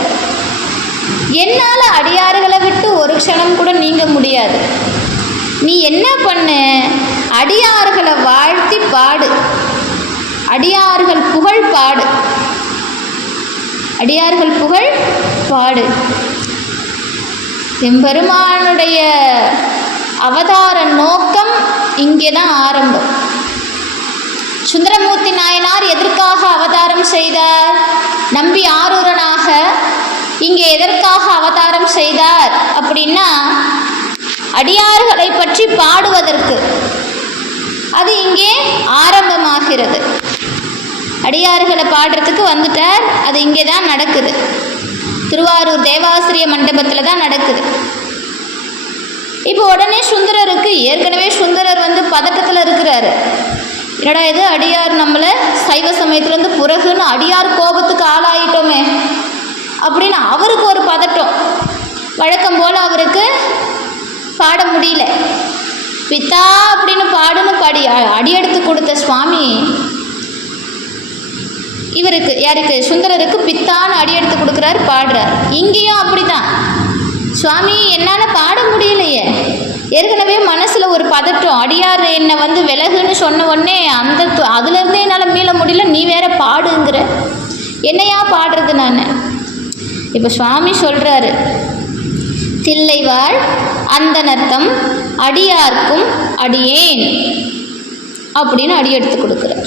என்னால் அடியார்களை விட்டு ஒரு க்ஷணம் கூட நீங்க முடியாது. நீ என்ன பண்ணு, அடியார்களை வாழ்த்தி பாடு, அடியார்கள் புகழ் பாடு, அடியார்கள் புகழ் பாடு. எம்பெருமானுடைய அவதார நோக்கம் இங்கே தான் ஆரம்பம். சுந்தரமூர்த்தி நாயனார் எதற்காக அவதாரம் செய்தார்? நம்பி ஆரூரனாக இங்கே எதற்காக அவதாரம் செய்தார் அப்படின்னா, அடியார்களை பற்றி பாடுவதற்கு. அது இங்கே ஆரம்பமாகிறது. அடியார்களை பாடுறதுக்கு வந்துட்டார், அது இங்கே தான் நடக்குது. திருவாரூர் தேவாசிரிய மண்டபத்தில் தான் நடக்குது. இப்போ உடனே சுந்தரருக்கு ஏற்கனவே சுந்தரர் பதட்டத்தில் இருக்கிறாரு. என்னடா இது, அடியார் நம்மளை சைவ சமயத்துலேருந்து புறகுன்னு அடியார் கோபத்துக்கு ஆளாயிட்டோமே அப்படின்னு அவருக்கு ஒரு பதட்டம். வழக்கம் போல் அவருக்கு பாட முடியல. பித்தா அப்படின்னு பாடி அடியெடுத்து கொடுத்த சுவாமி இவருக்கு, யாருக்கு, சுந்தரருக்கு பித்தான்னு அடியெடுத்து கொடுக்குறாரு, பாடுறார். இங்கேயும் அப்படிதான், சுவாமி என்னால் பாட முடியலையே, ஏற்கனவே மனசில் ஒரு பதட்டம், அடியார் என்னை விலகுன்னு சொன்ன உடனே அதுலேருந்தே என்னால் மீள முடியல, நீ வேற பாடுங்கிற, என்னையா பாடுறது நான். இப்போ சுவாமி சொல்கிறாரு, தில்லைவாழ் அந்தணர்த்தம் அடியார்க்கும் அடியேன் அப்படின்னு அடி எடுத்து கொடுக்குறார்.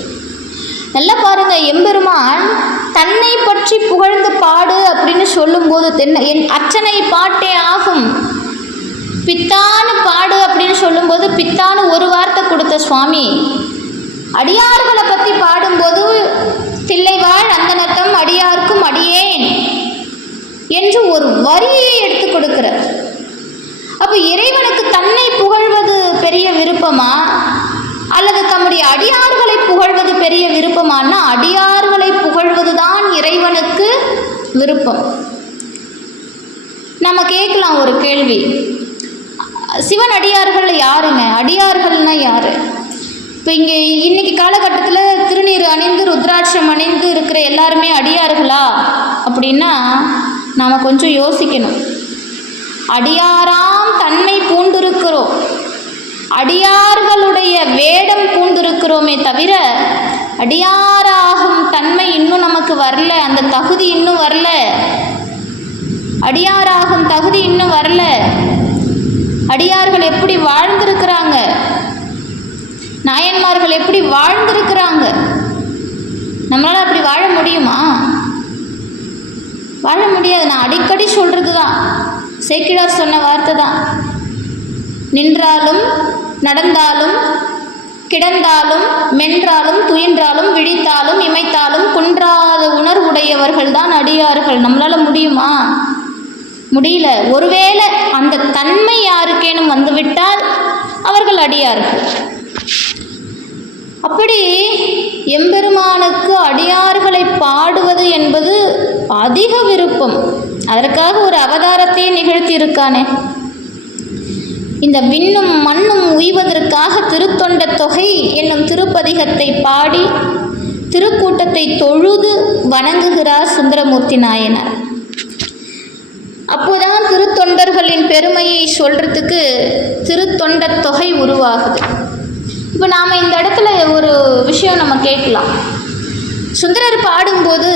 நல்லா பாருங்க, எம்பெருமான் தன்னை பற்றி புகழ்ந்து பாடு அப்படின்னு சொல்லும்போது என் அர்ச்சனை பாட்டே ஆகும், பித்தான்னு பாடு அப்படின்னு சொல்லும்போது பித்தான்னு ஒரு வார்த்தை கொடுத்த சுவாமி அடியார்களை பற்றி பாடும்போது தில்லைவாழ் அந்தணர்த்தம் அடியார்க்கும் அடியேன் என்று ஒரு வரியை எடுத்து கொடுக்கிறார். அப்போ இறைவனுக்கு தன்னை புகழ்வது பெரிய விருப்பமா அல்லது தம்முடைய அடியார்களை புகழ்வது பெரிய விருப்பமானா அடியார்களை புகழ்வது தான் இறைவனுக்கு விருப்பம். நம்ம கேட்கலாம் ஒரு கேள்வி, சிவன் அடியார்கள் யாருங்க? அடியார்கள்னா யாரு? இப்போ இங்கே இன்னைக்கு காலகட்டத்தில் திருநீர் அணிந்து ருத்ராட்சம் அணிந்து இருக்கிற எல்லாருமே அடியார்களா அப்படின்னா நாம் கொஞ்சம் யோசிக்கணும். அடியாராம் தன்மை பூண்டிருக்கிறோம், அடியார்களுடைய வேடம் பூண்டிருக்கிறோமே தவிர அடியாராகும் தன்மை இன்னும் நமக்கு வரல, அந்த தகுதி இன்னும் வரல, அடியாராகும் தகுதி இன்னும் வரல. அடியார்கள் எப்படி வாழ்ந்திருக்கிறாங்க, நாயன்மார்கள் எப்படி வாழ்ந்திருக்கிறாங்க, நம்மளால் அப்படி வாழ முடியுமா? வாழ முடியாது. நான் அடிக்கடி சொல்கிறது தான், சேக்கிழார் சொன்ன வார்த்தை தான், நின்றாலும் நடந்தாலும் கிடந்தாலும் மென்றாலும் துயின்றாலும் விழித்தாலும் இமைத்தாலும் குன்றாத உணர்வுடையவர்கள் தான் அடியார்கள். நம்மளால் முடியுமா? முடியல. ஒருவேளை அந்த தன்மை யாருக்கேனும் வந்துவிட்டால் அவர்கள் அடியார்கள். அப்படி எம்பெருமானுக்கு அடியார்களை பாடுவது என்பது அதிக விருப்பம். அதற்காக ஒரு அவதாரத்தையே நிகழ்த்தி இருக்கானே. இந்த விண்ணும் மண்ணும் உய்வதற்காக திருத்தொண்ட தொகை என்னும் திருப்பதிகத்தை பாடி திருக்கூட்டத்தை தொழுது வணங்குகிறார் சுந்தரமூர்த்தி நாயனார். அப்போதான் திருத்தொண்டர்களின் பெருமையை சொல்றதுக்கு திருத்தொண்ட தொகை உருவாகுது. இப்போ நாம் இந்த இடத்துல ஒரு விஷயம் நம்ம கேட்கலாம். சுந்தரர் பாடும்போது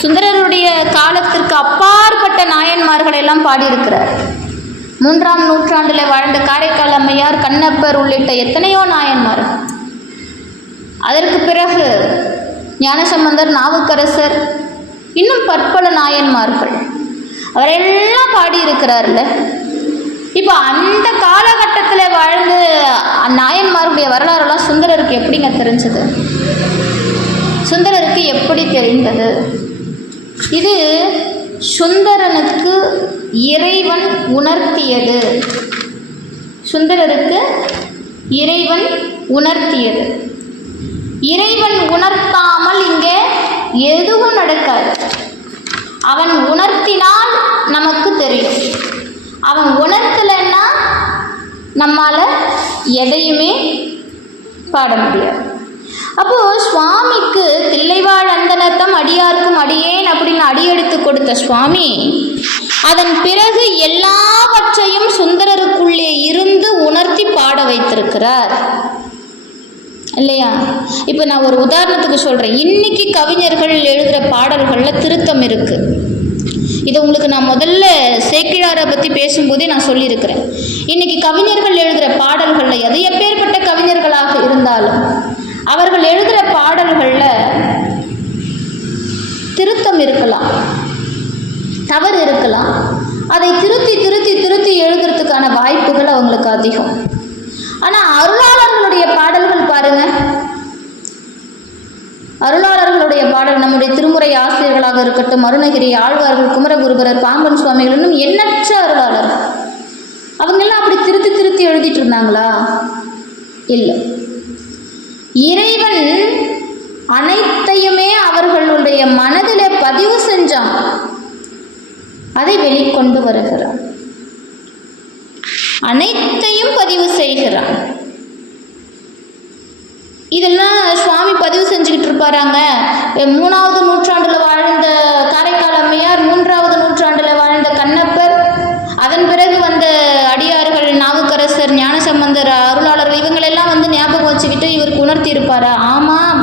சுந்தரருடைய காலத்திற்கு அப்பாற்பட்ட நாயன்மார்கள் எல்லாம் பாடியிருக்கிறார். 3ஆம் நூற்றாண்டில் வாழ்ந்த காரைக்கால் அம்மையார், கண்ணப்பர் உள்ளிட்ட எத்தனையோ நாயன்மார். அதற்கு பிறகு ஞானசம்பந்தர், நாவுக்கரசர், இன்னும் பற்பல நாயன்மார்கள் அவரெல்லாம் பாடியிருக்கிறார்ல. இப்போ அந்த காலகட்டத்தில் வாழ்ந்து நாயன்மாருடைய வரலாறுலாம் சுந்தரருக்கு எப்படிங்க தெரிஞ்சது? சுந்தரருக்கு எப்படி தெரிந்தது? இது சுந்தரனுக்கு இறைவன் உணர்த்தியது. சுந்தரருக்கு இறைவன் உணர்த்தியது. இறைவன் உணர்த்தாமல் இங்கே எதுவும் நடக்காது. அவன் உணர்த்தினால் நமக்கு தெரியும், அவன் உணர்த்தலைன்னா நம்மால் எதையுமே பாட முடியாது. அப்போது சுவாமிக்கு தில்லைவாழ் அந்தணர்த்தம் அடியார்க்கும் அடியேன் அப்படின்னு அடியெடுத்து கொடுத்த சுவாமி அதன் பிறகு எல்லாவற்றையும் சுந்தரருக்குள்ளே இருந்து உணர்த்தி பாட வைத்திருக்கிறார் இல்லையா? இப்போ நான் ஒரு உதாரணத்துக்கு சொல்கிறேன். இன்னைக்கு கவிஞர்கள் எழுதுகிற பாடல்களில் திருத்தம் இருக்குது. இதை உங்களுக்கு நான் முதல்ல சேக்கிழாரை பற்றி பேசும்போதே நான் சொல்லியிருக்கிறேன். இன்னைக்கு கவிஞர்கள் எழுதுகிற பாடல்களில் எது எப்பேற்பட்ட கவிஞர்களாக இருந்தாலும் அவர்கள் எழுதுகிற பாடல்களில் திருத்தம் இருக்கலாம், தவறு இருக்கலாம். அதை திருத்தி திருத்தி திருத்தி எழுதுறதுக்கான வாய்ப்புகள் அவங்களுக்கு அதிகம். ஆனால் அருளாளர்களுடைய பாடல்கள் பாருங்க, அருளாளர்களுடைய பாடல் நம்முடைய திருமுறை ஆசிரியர்களாக இருக்கட்டும், அருணகிரி, ஆழ்வார்கள், குமரகுருபரர், பாம்பன் சுவாமிகள், இன்னும் எண்ணற்ற அருளாளர், அவங்கெல்லாம் அப்படி திருத்தி திருத்தி எழுதிட்டு இருந்தாங்களா? இல்லை. இறைவன் அனைத்தையுமே அவர்களுடைய மனதிலே பதிவு செஞ்சான், அதை வெளிக்கொண்டு வருகிறான், அனைத்தையும் பதிவு செய்கிறான். இதெல்லாம் சுவாமி பதிவு செஞ்சுக்கிட்டு இருப்பாராங்க. 3வது நூற்றாண்டில் வாழ்ந்த காரைக்கால் அம்மையார், 3வது நூற்றாண்டில் வாழ்ந்த கண்ணப்பர், அதன் பிறகு வந்த அடியார்கள் நாவுக்கரசர், ஞானசம்பந்தர், அருளாளர்கள், இவங்களெல்லாம் வந்து ஞாபகம் வச்சுக்கிட்டு இவருக்கு உணர்த்தி இருப்பாரா? ஆமாம்.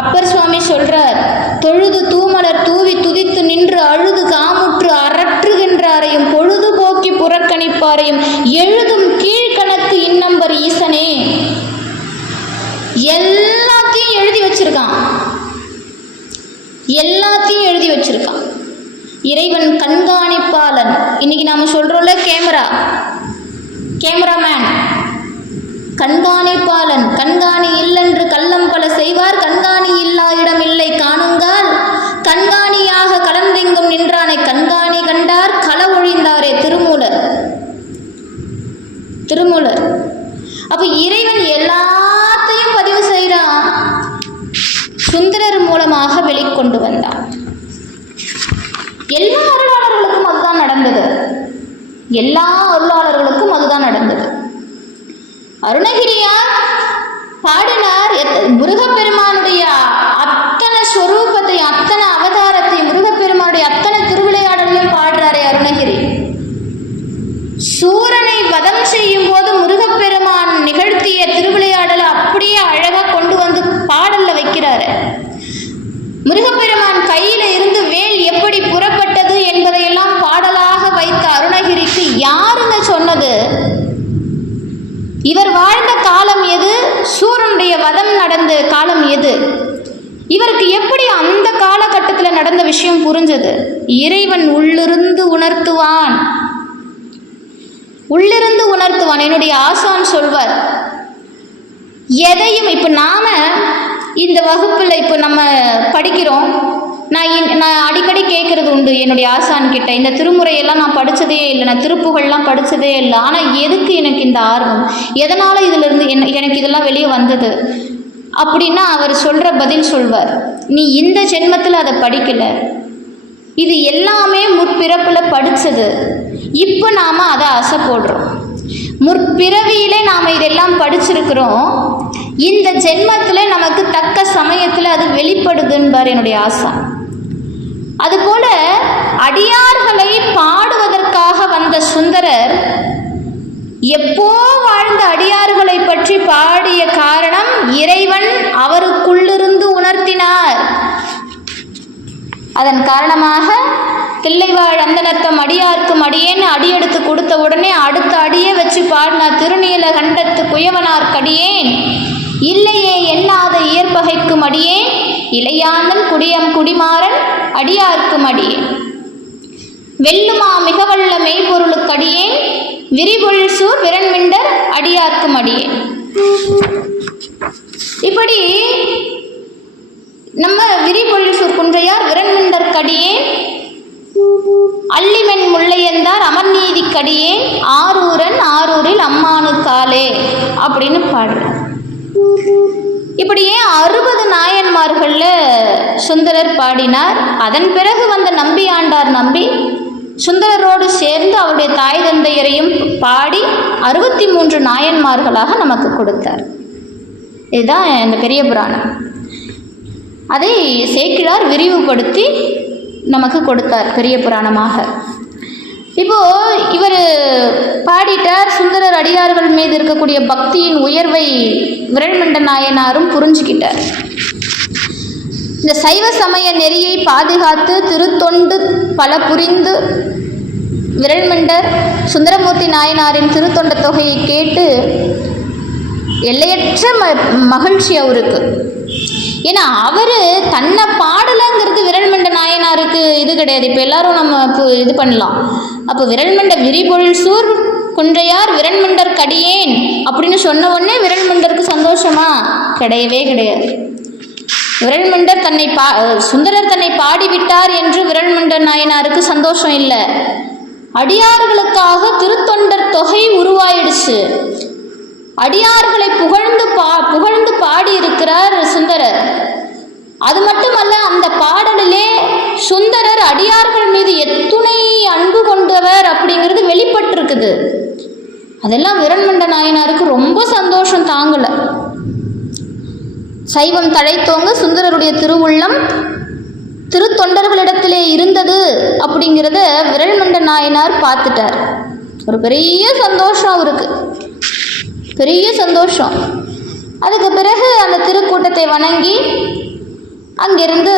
அப்பர் சுவாமி சொல்றார், தொழுது தூமலர் தூவி துதித்து நின்று அழுது காமுற்று அரற்றுகின்றாரையும் பொழுதுபோக்கி புறக்கணிப்பாரையும் எழுதும் கீழ்கணக்கு இன்னம்பர் ஈசனே. எல்லாத்தையும் எழுதி வச்சிருக்கான், எல்லாத்தையும் எழுதி வச்சிருக்கான். இறைவன் கண்காணிப்பாளன். இன்னைக்கு நாம சொல்றோம்ல, கேமராமேன், கண்காணிப்பாளன். கண்காணி இல்லென்று கள்ளம் பல செய்வார், கண்காணி இல்லா இடம் இல்லை காணுங்கால், கண்காணியாக கலந்தெங்கும் நின்றானை கண்காணி கண்டார் கள ஒழிந்தாரே. திருமூலர். அப்ப இறைவன் எல்லாத்தையும் பதிவு செய்கிறான், சுந்தரர் மூலமாக வெளிக்கொண்டு வந்தான். எல்லா அருளாளர்களுக்கும் அதுதான் நடந்தது, எல்லா அருளாளர்களுக்கும் அதுதான் நடந்தது. அருணகிரியார் பாடினார் முருகப்பெருமானுடைய அத்தனை ஸ்வரூபத்தை, அத்தனை அவதாரத்தை, முருகப்பெருமானுடைய அத்தனை திருவிளையாடலையும் பாடுறாரே அருணகிரி. சூரனை வதம் செய்யும் போது முருகப்பெருமான் நிகழ்த்திய திருவிளையாடலை அப்படியே அழகா கொண்டு வந்து பாடல்ல வைக்கிறாரு. முருகப்பெருமான் கையில இருந்து வேல் எப்படி புறப்பட்டது என்பதையெல்லாம் பாடலாக வைத்த அருணகிரிக்கு யாருங்க சொன்னது? இவர் வாழ்ந்த காலம் எது? சூரனுடைய வதம் நடந்த காலம் எது? இவருக்கு எப்படி அந்த காலகட்டத்தில் நடந்த விஷயம் புரிஞ்சது? இறைவன் உள்ளிருந்து உணர்த்துவான். என்னுடைய ஆசான் சொல்வார், எதையும் இப்போ நாம இந்த வகுப்பில் இப்போ நம்ம படிக்கிறோம். நான் அடிக்கடி கேட்குறது உண்டு என்னுடைய ஆசான் கிட்ட, இந்த திருமுறையெல்லாம் நான் படித்ததே இல்லை, நான் திருப்புகள்லாம் படித்ததே இல்லை, ஆனால் எதுக்கு எனக்கு இந்த ஆர்வம், எதனால் இதிலிருந்து எனக்கு இதெல்லாம் வெளியே வந்தது அப்படின்னா அவர் சொல்கிற பதில் சொல்வார், நீ இந்த ஜென்மத்தில் அதை படிக்கலை, இது எல்லாமே முற்பிறப்பில் படித்தது, இப்போ நாம் அதை அசை போடுறோம். முற்பிறவியிலே நாம் இதெல்லாம் படிச்சிருக்கிறோம், இந்த ஜென்மத்தில் நமக்கு தக்க சமயத்தில் அது வெளிப்படுதுன்பார் என்னுடைய ஆசான். அதுபோல அடியார்களை பாடுவதற்காக வந்த சுந்தரர் எப்போ வாழ்ந்த அடியார்களை பற்றி பாடிய காரணம், இறைவன் அவருக்குள்ளிருந்து உணர்த்தினார். அதன் காரணமாக தில்லைவாழ் அந்தனர்த்தம் அடியார்க்கும் அடியேன்னு அடியெடுத்து கொடுத்த உடனே அடுத்த அடியே வச்சு பாடினார், திருநீல கண்டத்து குயவனார் கடியேன் இல்லையே எண்ணாத இயற்பகைக்கும் அடியேன் இளையாந்தன் குடிமாறன் அடியார்க்கும் அடியேன் வெல்லுமா மிகவல்ல மெய்பொருளுக்கு அடியேன் விரிபொழில் சூர் விரண்மிண்டர் அடியார்க்கும் அடியேன். இப்படி நம்ம விரிபொழில் சூர் குன்றையார் விரண்மிண்டர் கடியேன் அள்ளிவெண் முல்லையந்தார் அமர்நீதி கடியேன் ஆரூரன் ஆரூரில் அம்மானு காலே அப்படின்னு பாடுறார். இப்படியே 60 நாயன்மார்கள்ல சுந்தரர் பாடினார். அதன் பிறகு வந்த நம்பி ஆண்டார் நம்பி சுந்தரரோடு சேர்ந்து அவருடைய தாய் தந்தையரையும் பாடி 63 நாயன்மார்களாக நமக்கு கொடுத்தார். இதுதான் இந்த பெரிய புராணம். அதை சேக்கிழார் விரிவுபடுத்தி நமக்கு கொடுத்தார் பெரிய புராணமாக. இப்போ இவர் பாடிட்டார். சுந்தரர் அடியார்கள் மீது இருக்கக்கூடிய பக்தியின் உயர்வை விரண்மிண்ட நாயனாரும் புரிஞ்சுக்கிட்டார். இந்த சைவ சமய நெறியை பாதுகாத்து திருத்தொண்டு பல புரிந்து விரண்மிண்டர் சுந்தரமூர்த்தி நாயனாரின் திருத்தொண்ட தொகையை கேட்டு எல்லையற்ற மகிழ்ச்சி அவருக்கு. ஏன்னா அவர் தன்னை பாடலைங்கிறது விரண்மிண்ட நாயனாருக்கு இது கிடையாது. இப்போ எல்லாரும் நம்ம இது பண்ணலாம். அப்போ விரண்மிண்ட விரிபொழில் சூர் குன்றையார் விரண்மிண்டர் கடியேன் அப்படின்னு சொன்ன உடனே விரண்மிண்டருக்கு சந்தோஷமா? கிடையவே கிடையாது. விரல்மண்டர் சுந்தரர் தன்னை பாடிவிட்டார் என்று விரல்மண்டர் நாயனாருக்கு சந்தோஷம் இல்லை. அடியார்களுக்காக திருத்தொண்டர் தொகை உருவாயிடுச்சு. அடியார்களை புகழ்ந்து பாடி இருக்கிறார் சுந்தரர். அது மட்டுமல்ல, அந்த பாடலிலே சுந்தரர் அடியார்கள் மீது எத்துணை அன்பு கொண்டவர் அப்படிங்கிறது வெளிப்பட்டிருக்குது. அதெல்லாம் விரல்மண்ட நாயனாருக்கு ரொம்ப சந்தோஷம் தாங்கலை. சைவம் தழைத்தோங்க சுந்தரருடைய திருவுள்ளம் திருத்தொண்டர்களிடத்திலே இருந்தது அப்படிங்கிறத விரல்மண்ட நாயனார் பார்த்துட்டார். ஒரு பெரிய சந்தோஷம் அவருக்கு, பெரிய சந்தோஷம். அதுக்கு பிறகு அந்த திருக்கூட்டத்தை வணங்கி அங்கிருந்து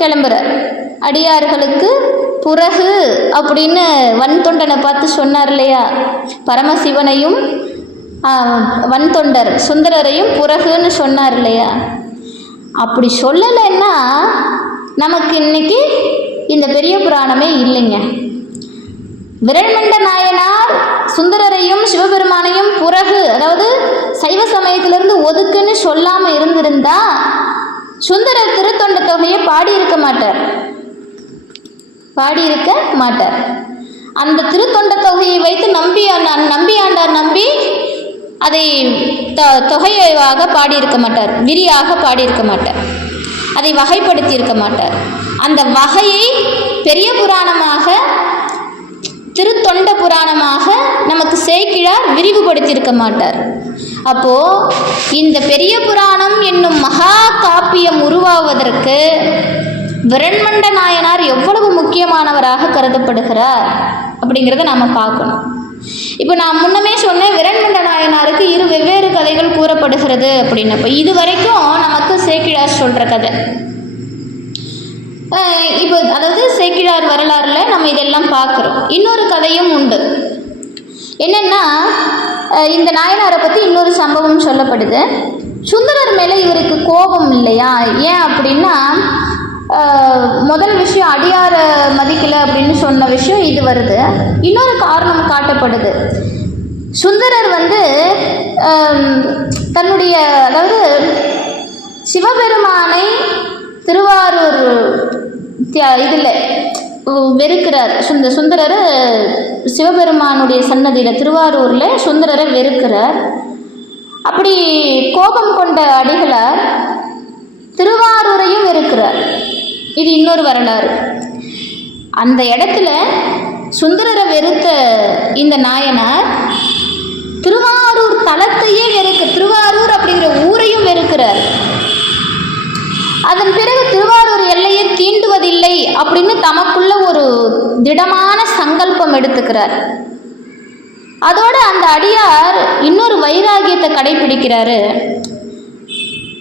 கிளம்புறார். அடியார்களுக்கு புறகு அப்படின்னு வன்தொண்டனை பார்த்து சொன்னார் இல்லையா, பரமசிவனையும் வன்தொண்டர் சுந்தரரையும் புறகுன்னு சொன்னார் இல்லையா. அப்படி சொல்லலைன்னா நமக்கு இன்னைக்கு இந்த பெரிய புராணமே இல்லைங்க. விரல்மண்ட நாயனார் சுந்தரரையும் சிவபெருமானையும் புறகு, அதாவது சைவ சமயத்திலிருந்து ஒதுக்குன்னு சொல்லாமல் இருந்திருந்தா சுந்தரர் திருத்தொண்ட தொகையை பாடியிருக்க மாட்டார். அந்த திருத்தொண்ட தொகையை வைத்து நம்பியாண்டார் நம்பி அதை தொகையாக பாடியிருக்க மாட்டார், விரியாக பாடியிருக்க மாட்டார், அதை வகைப்படுத்தி இருக்க மாட்டார். அந்த வகையை பெரிய புராணமாக திருத்தொண்ட புராணமாக நமக்கு சேக்கிழார் விரிவுபடுத்தியிருக்க மாட்டார். அப்போ இந்த பெரிய புராணம் என்னும் மகா காப்பியம் உருவாவதற்கு விரல்மண்ட நாயனார் எவ்வளவு முக்கியமானவராக கருதப்படுகிறார் அப்படிங்கிறத நாம் பார்க்கணும். இப்போ நான் முன்னமே சொன்னேன், விரல்மண்ட நாயனாருக்கு 2 வெவ்வேறு கதைகள் கூறப்படுகிறது அப்படின்னு. இப்போ இது வரைக்கும் நமக்கு சேக்கிழார் சொல்கிற கதை. இப்போ அதாவது சேக்கிழார் வரலாறில் நம்ம இதெல்லாம் பார்க்குறோம். இன்னொரு கதையும் உண்டு. என்னென்னா, இந்த நாயனாரை பற்றி இன்னொரு சம்பவம் சொல்லப்படுது. சுந்தரர் மேலே இவருக்கு கோபம் இல்லையா? ஏன் அப்படின்னா, முதல் விஷயம் அடியார மதிக்கலை அப்படின்னு சொன்ன விஷயம் இது வருது. இன்னொரு காரணம் காட்டப்படுது. சுந்தரர் தன்னுடைய, அதாவது சிவபெருமானை திருவாரூர் இதில் வெறுக்கிறார். சுந்தரர் சிவபெருமானுடைய சன்னதியில் திருவாரூரில் சுந்தரரை வெறுக்கிறார். அப்படி கோபம் கொண்ட அடிகளார் திருவாரூரையும் வெறுக்கிறார். இது இன்னொரு வரலாறு. அந்த இடத்துல சுந்தரரை வெறுத்த இந்த நாயனார் திருவாரூர் தலத்தையே திருவாரூர் அப்படிங்கிற ஊரையும் வெறுக்கிறார். அதன் பிறகு திருவாரூர் எல்லையை தீண்டுவதில்லை அப்படின்னு தமக்குள்ள ஒரு திடமான சங்கல்பம் எடுத்துக்கிறார். அதோட அந்த அடியார் இன்னொரு வைராகியத்தை கடைபிடிக்கிறாரு.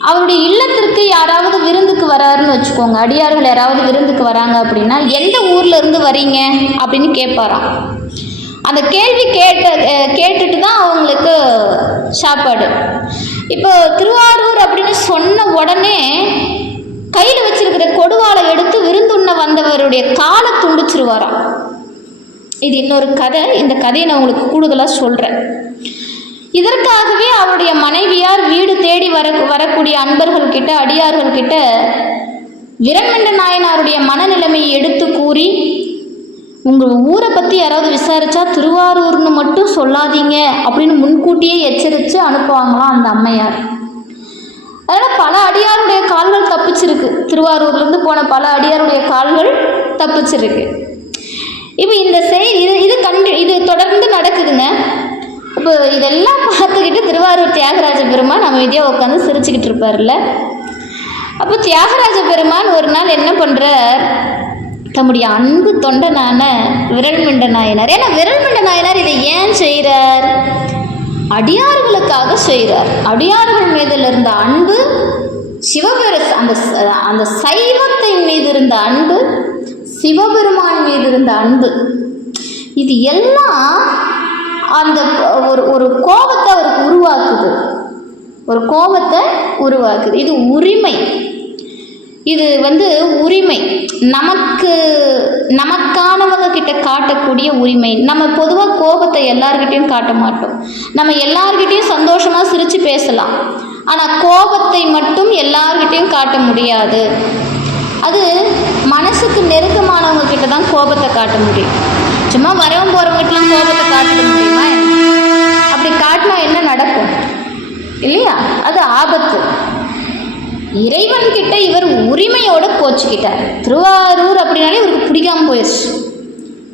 அவருடைய இல்லத்திற்கு யாராவது விருந்துக்கு வராருன்னு வச்சுக்கோங்க, அடியார்கள் யாராவது விருந்துக்கு வராங்க அப்படின்னா, எந்த ஊர்ல இருந்து வரீங்க அப்படின்னு கேட்பாராம். அந்த கேள்வி கேட்டுட்டு தான் அவங்களுக்கு சாப்பாடு. இப்போ திருவாரூர் அப்படின்னு சொன்ன உடனே கையில் வச்சிருக்கிற கொடுவாளை எடுத்து விருந்துண்ண வந்தவருடைய காலை துண்டிச்சிருவாராம். இது இன்னொரு கதை. இந்த கதையை நான் உங்களுக்கு கூடுதலாக சொல்கிறேன். இதற்காகவே அவருடைய மனைவியார் வீடு தேடி வரக்கூடிய அன்பர்கள் கிட்ட, அடியார்கள் கிட்ட விரல்மண்ட நாயனாருடைய மனநிலைமையை எடுத்து கூறி, உங்கள் ஊரை பற்றி யாராவது விசாரித்தா திருவாரூர்னு மட்டும் சொல்லாதீங்க அப்படின்னு முன்கூட்டியே எச்சரித்து அனுப்புவாங்களாம் அந்த அம்மையார். அதனால் பல அடியாருடைய கால்கள் தப்பிச்சிருக்கு. திருவாரூர்லேருந்து போன பல அடியாருடைய கால்கள் தப்பிச்சிருக்கு. இப்போ இந்த இது தொடர்ந்து நடக்குதுங்க. இப்போ இதெல்லாம் பார்த்துக்கிட்டு திருவாரூர் தியாகராஜ பெருமான் அமைதியாக உட்காந்து சிரிச்சுக்கிட்டு இருப்பார்ல. அப்போ தியாகராஜ பெருமான் ஒரு நாள் என்ன பண்ணுறார், தம்முடைய அன்பு தொண்டனான விரல்மண்ட நாயனார், ஏன்னா விரல்மண்ட நாயனார் இதை ஏன் செய்கிறார், அடியார்களுக்காக செய்கிறார். அடியார்கள் மீதில் இருந்த அன்பு, அந்த சைவத்தின் மீது இருந்த அன்பு, சிவபெருமான் மீது இருந்த அன்பு, இது எல்லாம் அந்த ஒரு கோபத்தை அவருக்கு உருவாக்குது. இது உரிமை. இது உரிமை, நமக்கானவங்க கிட்ட காட்டக்கூடிய உரிமை. நம்ம பொதுவாக கோபத்தை எல்லார்கிட்டையும் காட்ட மாட்டோம். நம்ம எல்லார்கிட்டையும் சந்தோஷமாக சிரித்து பேசலாம். ஆனால் கோபத்தை மட்டும் எல்லார்கிட்டையும் காட்ட முடியாது. அது மனசுக்கு நெருக்கமானவங்க கிட்ட தான் கோபத்தை காட்ட முடியும். சும்மா வரவும் போகிறவங்ககிட்டலாம் கோபத்தை காட்ட முடியுமா? அப்படி காட்டினா என்ன நடக்கும் இல்லையா? அது ஆபத்து. இறைவன்கிட்ட இவர் உரிமையோடு கோச்சிக்கிட்டார். திருவாரூர் அப்படின்னாலே இவருக்கு பிடிக்காமல் போயிடுச்சு.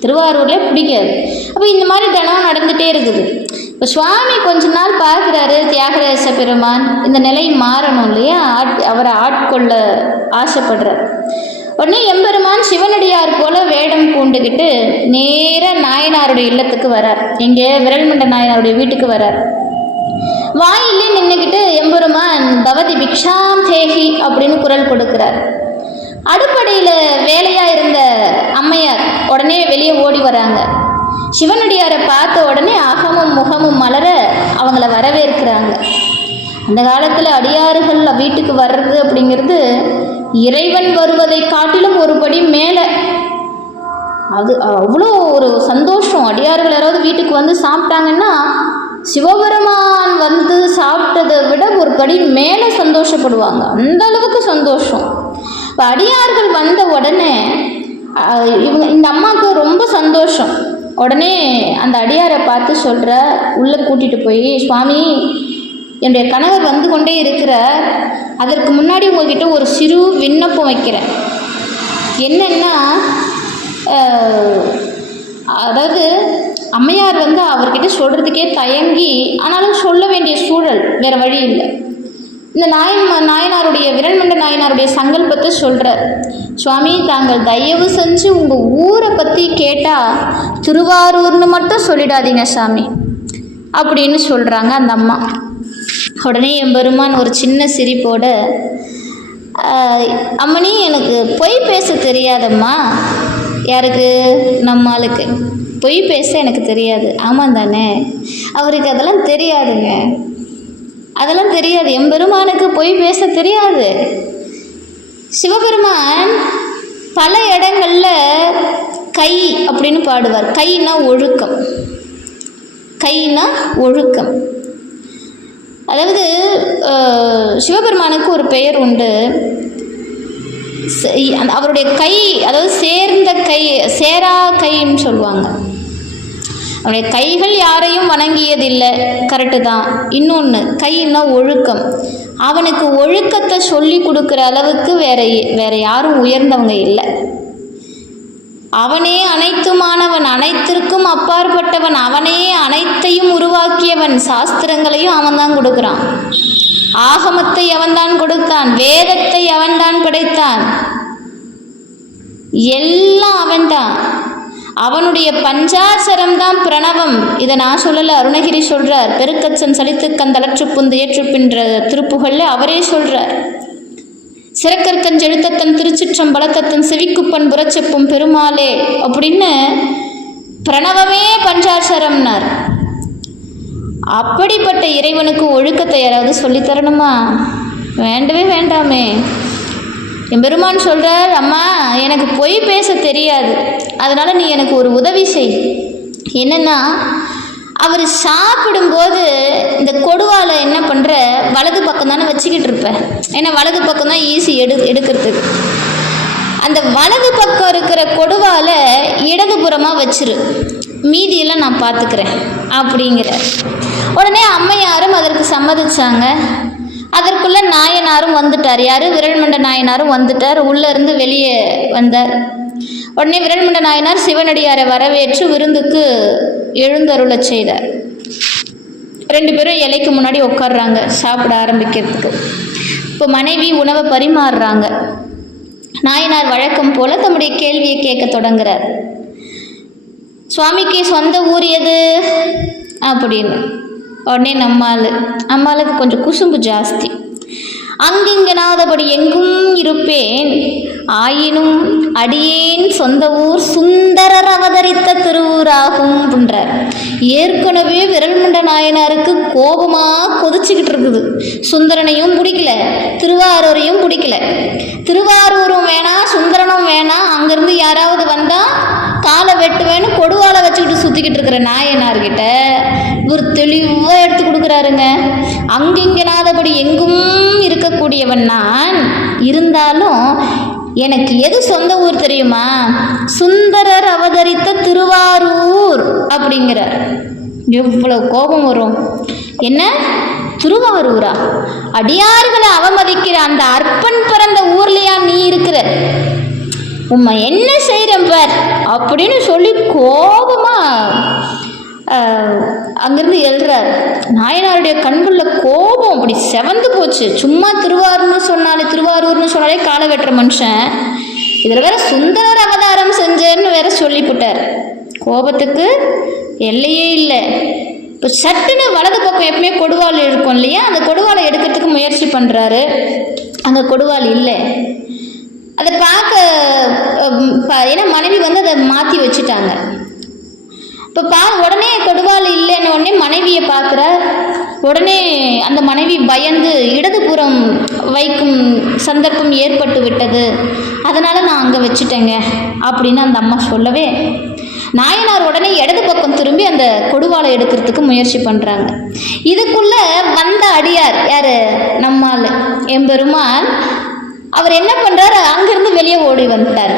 திருவாரூரில் பிடிக்காது. அப்போ இந்த மாதிரி தினம் நடந்துகிட்டே இருக்குது. இப்போ சுவாமி கொஞ்ச நாள் பார்க்குறாரு, தியாகராஜ பெருமான் இந்த நிலை மாறணும் இல்லையா, அவரை ஆட்கொள்ள ஆசைப்படுறார். உடனே எம்பெருமான் சிவனடியார் போல வேடம் பூண்டுக்கிட்டு நேராக நாயனாருடைய இல்லத்துக்கு வரார். இங்கே விரல்மண்ட நாயனாருடைய வீட்டுக்கு வரார். வாயிலே நின்றுக்கிட்டு எம்பெருமான் பவதி பிக்ஷாம் தேகி அப்படின்னு குரல் கொடுக்கிறார். அடுப்படையில் வேலையாக இருந்த அம்மையார் உடனே வெளியே ஓடி வராங்க. சிவனடியாரை பார்த்த உடனே அகமும் முகமும் மலர அவங்கள வரவேற்கிறாங்க. அந்த காலத்தில் அடியார்கள் வீட்டுக்கு வர்றது அப்படிங்கிறது இறைவன் வருவதை காட்டிலும் ஒரு படி மேலே. அது அவ்வளோ ஒரு சந்தோஷம். அடியார்கள் யாராவது வீட்டுக்கு வந்து சாப்பிட்டாங்கன்னா சிவபெருமான் வந்து சாப்பிட்டதை விட ஒரு படி மேலே சந்தோஷப்படுவாங்க. அந்த அளவுக்கு சந்தோஷம். இப்போ அடியார்கள் வந்த உடனே இந்த அம்மாவுக்கு ரொம்ப சந்தோஷம். உடனே அந்த அடியாரை பார்த்து சொல்கிற, உள்ளே கூட்டிகிட்டு போய், சுவாமி என்னுடைய கணவர் வந்து கொண்டே இருக்கிறார், அதற்கு முன்னாடி உங்கள்கிட்ட ஒரு சிறு விண்ணப்பம் வைக்கிறேன். என்னென்னா, அதாவது அம்மையார் வந்து அவர்கிட்ட சொல்கிறதுக்கே தயங்கி, ஆனாலும் சொல்ல வேண்டிய சூழல், வேறு வழி இல்லை. இந்த நாயனாருடைய விரல்மண்ட நாயனாருடைய சங்கல்பத்தை சொல்கிறார். சுவாமி, தாங்கள் தயவு செஞ்சு உங்கள் ஊரை பற்றி கேட்டால் திருவாரூர்னு மட்டும் சொல்லிடாதீங்க சாமி அப்படின்னு சொல்கிறாங்க அந்த அம்மா. உடனே எம்பெருமான் ஒரு சின்ன சிரிப்போட, அம்மனி எனக்கு பொய் பேச தெரியாதம்மா. யாருக்கு? நம்ம ஆளுக்கு பொய் பேச எனக்கு தெரியாது. ஆமாம் தானே? அவருக்கு அதெல்லாம் தெரியாதுங்க, அதெல்லாம் தெரியாது. எம்பெருமானுக்கு பொய் பேச தெரியாது. சிவபெருமான் பல இடங்களில் கை அப்படின்னு பாடுவார். கைனா ஒழுக்கம், கைனா ஒழுக்கம். அதாவது சிவபெருமானுக்கு ஒரு பெயர் உண்டு. அவருடைய கை, அதாவது சேர்ந்த கை, சேரா கைன்னு சொல்லுவாங்க. அவருடைய கைகள் யாரையும் வணங்கியதில்லை, கரெக்டு தான். இன்னொன்று, கைன்னா ஒழுக்கம். அவனுக்கு ஒழுக்கத்தை சொல்லி கொடுக்குற அளவுக்கு வேற யாரும் உயர்ந்தவங்க இல்லை. அவனே அனைத்துமானவன், அனைத்திற்கும் அப்பாற்பட்டவன், அவனே அனைத்தையும் உருவாக்கியவன். சாஸ்திரங்களையும் அவன்தான் கொடுக்குறான், ஆகமத்தை அவன்தான் கொடுத்தான், வேதத்தை அவன்தான் படைத்தான், எல்லாம் அவன்தான். அவனுடைய பஞ்சாட்சரம் தான் பிரணவம். இதை நான் சொல்லலை, அருணகிரி சொல்கிறார். பெருக்கச்சன் சலித்து கந்தளற்று புந்து ஏற்றுப்பின்ற திருப்புகழில் அவரே சொல்கிறார். சிறக்கற்கஞ்செழுத்தத்தன் திருச்சிற்றம் பலத்தத்தன் செவிக்குப்பன் புறச்செப்பும் பெருமாளே அப்படின்னு பிரணவமே பஞ்சாட்சரம்னார். அப்படிப்பட்ட இறைவனுக்கு ஒழுக்கத்தை யாராவது சொல்லித்தரணுமா? வேண்டவே வேண்டாமே. என் பெருமான் சொல்கிறார், அம்மா எனக்கு பொய் பேச தெரியாது, அதனால் நீ எனக்கு ஒரு உதவி செய். என்னென்னா, அவர் சாப்பிடும்போது இந்த கொடுவாலை என்ன பண்ணுற, வலது பக்கம் தானே வச்சுக்கிட்டு இருப்பேன். ஏன்னா வலது பக்கம் தான் ஈஸி எடுக்கிறதுக்கு. அந்த வலது பக்கம் இருக்கிற கொடுவாலை இடதுபுறமாக வச்சிரு, மீதியெல்லாம் நான் பார்த்துக்கிறேன் அப்படிங்கிற. உடனே அம்மையாரும் அதற்கு சம்மதிச்சாங்க. அதற்குள்ளே நாயனாரும் வந்துட்டார். யார்? விரல்மண்ட நாயனாரும் வந்துட்டார். உள்ளேருந்து வெளியே வந்தார். உடனே விரல்மண்ட நாயனார் சிவனடியாரை வரவேற்று விருந்துக்கு எழுந்தருளச் செய்தார். 2 பேரும் இலைக்கு முன்னாடி உட்காடுறாங்க சாப்பிட ஆரம்பிக்கிறதுக்கு. இப்போ மனைவி உணவை பரிமாறுறாங்க. நாயனார் வழக்கம் போல் தம்முடைய கேள்வியை கேட்க தொடங்குறார். சுவாமிக்கு சொந்த ஊர் எது அப்படின்னு. உடனே நம்மளுக்கு கொஞ்சம் குசும்பு ஜாஸ்தி. அங்கிங்கனாதபடி எங்கும் இருப்பேன், ஆயினும் அடியேன் சொந்த ஊர் சுந்தரர் அவதரித்த திருவூராகும் அப்படின்றார். ஏற்கனவே விரல்மண்ட நாயனாருக்கு கோபமாக கொதிச்சுக்கிட்டு இருக்குது. சுந்தரனையும் பிடிக்கல, திருவாரூரையும் பிடிக்கல. திருவாரூரும் வேணாம், சுந்தரனும் வேணாம், அங்கேருந்து யாராவது வந்தால் காலை வெட்டுவேன்னு கொடுவாலை வச்சுக்கிட்டு சுற்றிக்கிட்டு இருக்கிற நாயனார்கிட்ட ஒரு தெளிவாக எடுத்து கொடுக்குறாருங்க. அங்கிங்கனாதபடி எங்கும் இருக்கக்கூடியவன் நான், இருந்தாலும் எனக்கு எது சொந்த ஊர் தெரியுமா? சுந்தரர் அவதரித்த திருவாரூர் அப்படிங்கிறார். எவ்வளோ கோபம் வரும்! என்ன திருவாரூரா? அடியார்களை அவமதிக்கிற அந்த அற்பன் பிறந்த ஊர்லையா நீ இருக்கிற? உம்மை என்ன செய்கிறேன் பார் அப்படின்னு சொல்லி கோபமா அங்கிருந்து எழுறார். நாயனாருடைய கண்களில் கோபம் அப்படி செவந்து போச்சு. சும்மா திருவாரூர்னு சொன்னாலே காலை வெட்டுற மனுஷன், இதில் வேற சுந்தரர் அவதாரம் செஞ்சேன்னு வேற சொல்லிவிட்டார். கோபத்துக்கு எல்லையே இல்லை. இப்போ சட்டுன்னு வலது பக்கம் எப்பவுமே கொடுவாள் இருக்கும் இல்லையா, அந்த கொடுவாளை எடுக்கிறதுக்கு முயற்சி பண்ணுறாரு. அங்கே கொடுவாள் இல்லை. அதை பார்க்க ஏன்னா மனைவி வந்து அதை மாற்றி வச்சுட்டாங்க. இப்போ உடனே கொடுவாள் இல்லைன்னு உடனே மனைவியை பார்க்குற. உடனே அந்த மனைவி பயந்து இடதுபுறம் வைக்கும் சந்தர்ப்பம் ஏற்பட்டு விட்டது, அதனால் நான் அங்கே வச்சுட்டேங்க அப்படின்னு அந்த அம்மா சொல்லவே, நாயனார் உடனே இடது பக்கம் திரும்பி அந்த கொடுவாளை எடுக்கிறதுக்கு முயற்சி பண்ணுறாங்க. இதுக்குள்ளே வந்த அடியார் யார்? நம்மால் எம்பெருமான். அவர் என்ன பண்ணுறாரு? அங்கேருந்து வெளியே ஓடி வந்துட்டார்.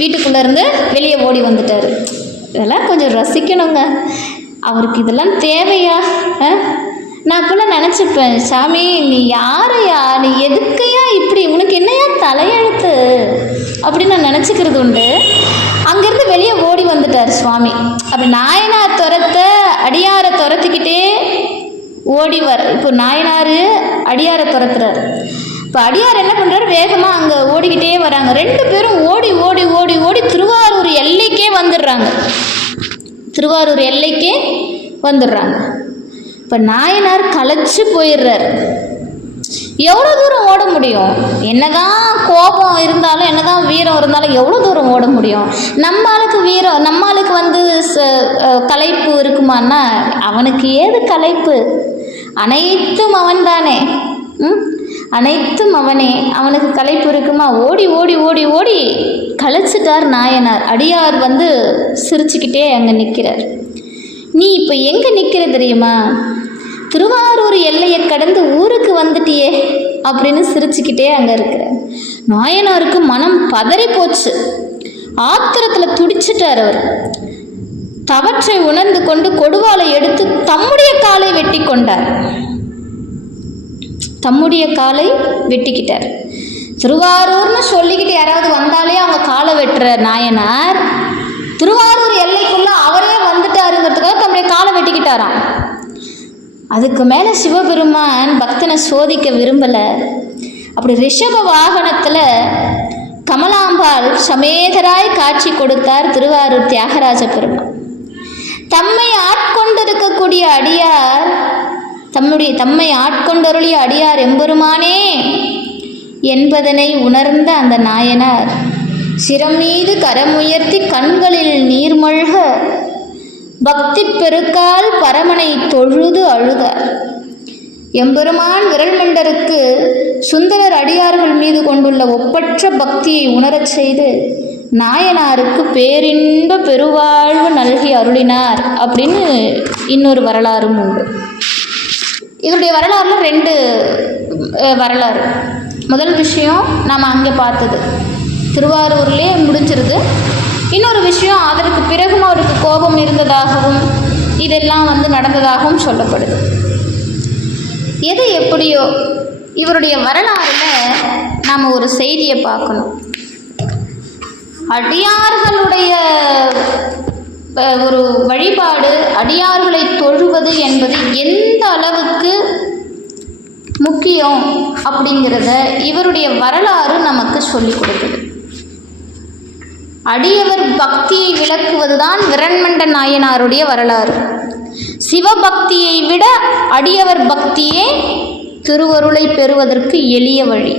வீட்டுக்குள்ளேருந்து வெளியே ஓடி வந்துட்டார். இதெல்லாம் கொஞ்சம் ரசிக்கணுங்க. அவருக்கு இதெல்லாம் தேவையா? நான் இப்போல்லாம் நினச்சிப்பேன், சாமி நீ யாரையா, நீ எதுக்கையா இப்படி, உனக்கு என்னையா தலையெழுத்து அப்படின்னு நான் நினச்சிக்கிறது உண்டு. அங்கேருந்து வெளியே ஓடி வந்துட்டார் சுவாமி. அப்படி நாயனார் அடியாரை துரத்திக்கிட்டே ஓடி வர. இப்போ நாயனார் அடியாரை துரத்துறார். இப்போ அடியார் என்ன பண்ணுறாரு? வேகமாக அங்கே ஓடிக்கிட்டே வராங்க. ரெண்டு பேரும் ஓடி ஓடி ஓடி ஓடி திருவாரூர் எல்லைக்கே வந்துடுறாங்க. திருவாரூர் எல்லைக்கே வந்துடுறாங்க. இப்போ நாயனார் களைச்சு போயிடுறார். எவ்வளோ தூரம் ஓட முடியும்? என்னதான் கோபம் இருந்தாலும், என்னதான் வீரம் இருந்தாலும் எவ்வளோ தூரம் ஓட முடியும்? நம்மளுக்கு வந்து களைப்பு இருக்குமான்னா அவனுக்கு ஏது களைப்பு? அனைத்தும் அவன் தானே. அனைத்தும் அவனே. அவனுக்கு களைப்பு இருக்குமா? ஓடி ஓடி ஓடி ஓடி களைச்சிட்டார் நாயனார். அடியார் வந்து சிரிச்சுக்கிட்டே அங்கே நிற்கிறார். நீ இப்போ எங்கே நிற்கிற தெரியுமா? திருவாரூர் எல்லையை கடந்து ஊருக்கு வந்துட்டியே அப்படின்னு சிரிச்சுக்கிட்டே அங்கே இருக்கிற. நாயனாருக்கு மனம் பதறி போச்சு. ஆத்திரத்தில் துடிச்சிட்டார் அவர். தவற்றை உணர்ந்து கொண்டு கொடுவாளை எடுத்து தம்முடைய காலை வெட்டி கொண்டார். தம்முடைய காலை வெட்டிக்கிட்டார். திருவாரூர்னு சொல்லிக்கிட்டு யாராவது வந்தாலே அவங்க காலை வெட்டுற நாயனார் திருவாரூர் எல்லைக்குள்ளே அவரே வந்துட்டாருங்கிறதுக்காக தம்முடைய காலை வெட்டிக்கிட்டாராம். அதுக்கு மேலே சிவபெருமான் பக்தனை சோதிக்க விரும்பலை. அப்படி ரிஷப வாகனத்தில் கமலாம்பாள் சமேதராய் காட்சி கொடுத்தார் திருவாரூர் தியாகராஜ பெருமான். தம்மை ஆட்கொண்டிருக்கக்கூடிய அடியார், தம்மை ஆட்கொண்டருளிய அடியார் எம்பெருமானே என்பதனை உணர்ந்த அந்த நாயனார் சிரம் மீது கரமுயர்த்தி கண்களில் நீர்மழ்க பக்தி பெருக்கால் பரமனை தொழுது அழுதார். எம்பெருமான் விரல்மண்டருக்கு சுந்தரர் அடியார்கள் மீது கொண்டுள்ள ஒப்பற்ற பக்தியை உணரச் செய்து நாயனாருக்கு பேரின்ப பெருவாழ்வு நல்கி அருளினார் அப்படின்னு இன்னொரு வரலாறும் உண்டு. இதனுடைய வரலாறுல ரெண்டு வரலாறு. முதல் விஷயம் நாம் அங்கே பார்த்தது திருவாரூர்லேயே முடிஞ்சிருது. இன்னொரு விஷயம் அதற்கு பிறகும் அவருக்கு கோபம் இருந்ததாகவும் இதெல்லாம் வந்து நடந்ததாகவும் சொல்லப்படுது. எது எப்படியோ இவருடைய வரலாறில் நாம் ஒரு செய்தியை பார்க்கணும். அடியார்களுடைய ஒரு வழிபாடு, அடியார்களை தொழுவது என்பது எந்த அளவுக்கு முக்கியம் அப்படிங்கிறத இவருடைய வரலாறு நமக்கு சொல்லிக் கொடுக்குது. அடியவர் பக்தியை விளக்குவதுதான் விரண்மண்ட நாயனாருடைய வரலாறு. சிவபக்தியை விட அடியவர் பக்தியே திருவருளை பெறுவதற்கு எளிய வழி.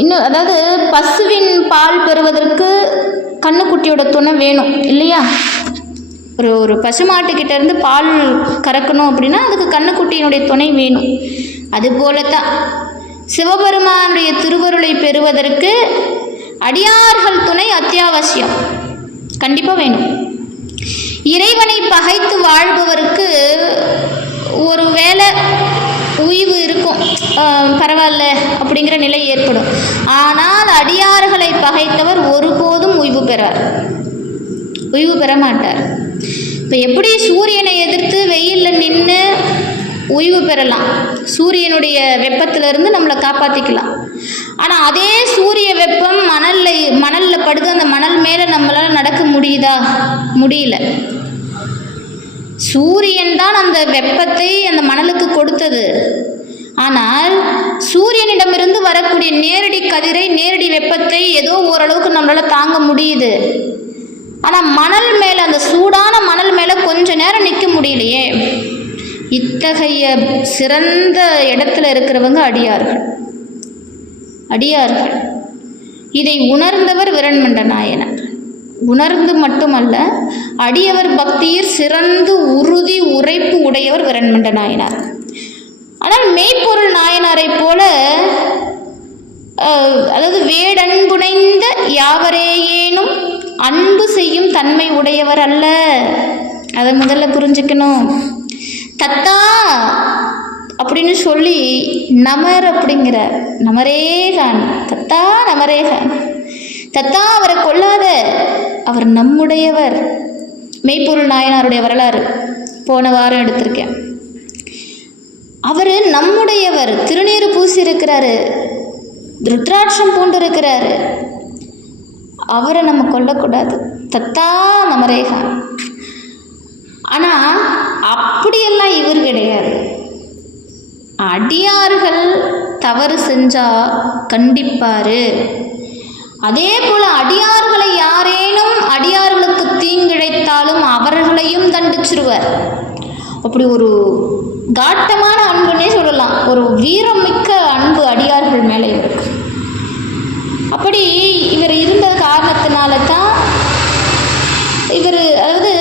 இன்னும் அதாவது பசுவின் பால் பெறுவதற்கு கண்ணுக்குட்டியோட துணை வேணும் இல்லையா? ஒரு பசுமாட்டுக்கிட்ட இருந்து பால் கறக்கணும் அப்படின்னா அதுக்கு கண்ணுக்குட்டியினுடைய துணை வேணும். அதுபோலத்தான் சிவபெருமானுடைய திருவருளை பெறுவதற்கு அடியார்கள் துணை அத்தியாவசியம், கண்டிப்பாக வேணும். இறைவனை பகைத்து வாழ்பவருக்கு ஒரு வேளை உய்வு இருக்கும், பரவாயில்ல அப்படிங்கிற நிலை ஏற்படும். ஆனால் அடியார்களை பகைத்தவர் ஒருபோதும் உய்வு பெற மாட்டார். இப்போ எப்படி சூரியனை எதிர்த்து வெயிலில் நின்று உய்வு பெறலாம், சூரியனுடைய வெப்பத்திலிருந்து நம்மளை காப்பாற்றிக்கலாம். ஆனால் அதே சூரிய வெப்பம் மணலில் படுது, அந்த மணல் மேலே நம்மளால் நடக்க முடியுதா? முடியல. சூரியன் தான் அந்த வெப்பத்தை அந்த மணலுக்கு கொடுத்தது. ஆனால் சூரியனிடமிருந்து வரக்கூடிய நேரடி கதிரை, நேரடி வெப்பத்தை ஏதோ ஓரளவுக்கு நம்மளால் தாங்க முடியுது. ஆனால் மணல் மேலே, அந்த சூடான மணல் மேலே கொஞ்ச நேரம் நிற்க முடியலையே. இத்தகைய சிறந்த இடத்துல இருக்கிறவங்க அடியார்கள். இதை உணர்ந்தவர் விரண்மண்ட நாயனார். உணர்ந்து மட்டுமல்ல, அடியவர் பக்தியில் சிறந்து உறுதி உரைப்பு உடையவர் விரண்மண்ட நாயனார். ஆனால் மெய்ப்பொருள் நாயனாரை போல, அதாவது வேடன்புனைந்த யாவரேயேனும் அன்பு செய்யும் தன்மை உடையவர் அல்ல. அதை முதல்ல புரிஞ்சுக்கணும். தத்தா அப்படின்னு சொல்லி நமர் அப்படிங்கிறார். நமரேகான், தத்தா நமரேகான். தத்தா அவரை கொல்லாத, அவர் நம்முடையவர். மெய்ப்பொருள் நாயனாருடைய வரலாறு போன வாரம் எடுத்திருக்கேன். அவர் நம்முடையவர். திருநீறு பூசி இருக்கிறாரு, ருத்ராட்சம் பூண்டு இருக்கிறாரு. அவரை நம்ம கொல்லக்கூடாது. தத்தா நமரேகான். ஆனால் அப்படியெல்லாம் இவர் கிடையாது. அடியார்கள் தவறு செஞ்சால் கண்டிப்பார். அதே போல் அடியார்களை யாரேனும் அடியார்களுக்கு தீங்கிழைத்தாலும் அவர்களையும் தண்டிச்சிருவர். அப்படி ஒரு காட்டமான அன்புன்னே சொல்லலாம், ஒரு வீரமிக்க அன்பு அடியார்கள் மேலே இருக்கு. அப்படி இவர் இருந்த காரணத்தினால தான் இவர், அதாவது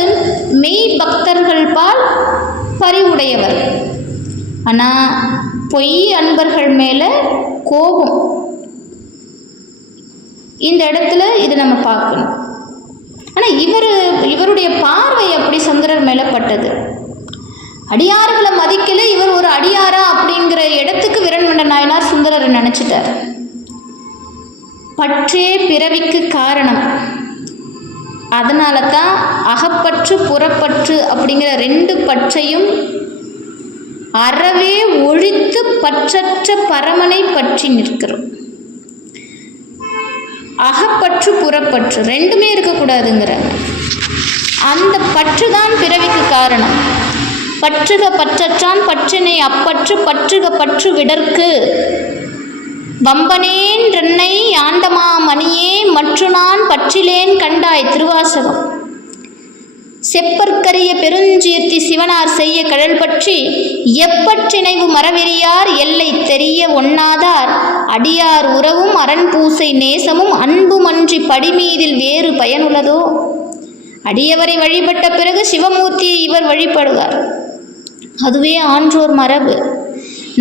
மெய் பக்தர்கள் பால் பரிவுடையவர். ஆனால் பொய் அன்பர்கள் மேலே கோபம். இந்த இடத்துல இது நம்ம பார்க்கணும். ஆனால் இவருடைய பார்வை அப்படி சுந்தரர் மேலே பட்டது. அடியார்களை மதிக்கல, இவர் ஒரு அடியாரா அப்படிங்கிற இடத்துக்கு விரண்மண்ட நாயனார் சுந்தரரை நினச்சிட்டார். பற்றே பிறவிக்கு காரணம். அதனால தான் அகப்பற்று புறப்பற்று அப்படிங்கிற ரெண்டு பற்றையும் அறவே ஒழித்து பற்றற்ற பரமனை பற்றி நிற்கிறோம். அகப்பற்று புறப்பற்று ரெண்டுமே இருக்கக்கூடாதுங்கிற அந்த பற்று தான் பிறவிக்கு காரணம். பற்றுக பற்றற்றான் பற்றினை அப்பற்று பற்றுக பற்று விடற்கு வம்பனேன் ரென்னை ஆண்டமா மணியே மற்று நான் பற்றிலேன் கண்டாய். திருவாசகம். செப்பற்கரிய பெருஞ்சீர்த்தி சிவனார் செய்ய கடல் பற்றி எப்பற்றினைவு மரவெறியார் எல்லை தெரிய ஒண்ணாதார் அடியார் உறவும் அரண்பூசை நேசமும் அன்புமன்றி படிமீதில் வேறு பயனுள்ளதோ. அடியவரை வழிபட்ட பிறகு சிவமூர்த்தியை இவர் வழிபடுவார். அதுவே ஆன்றோர் மரபு.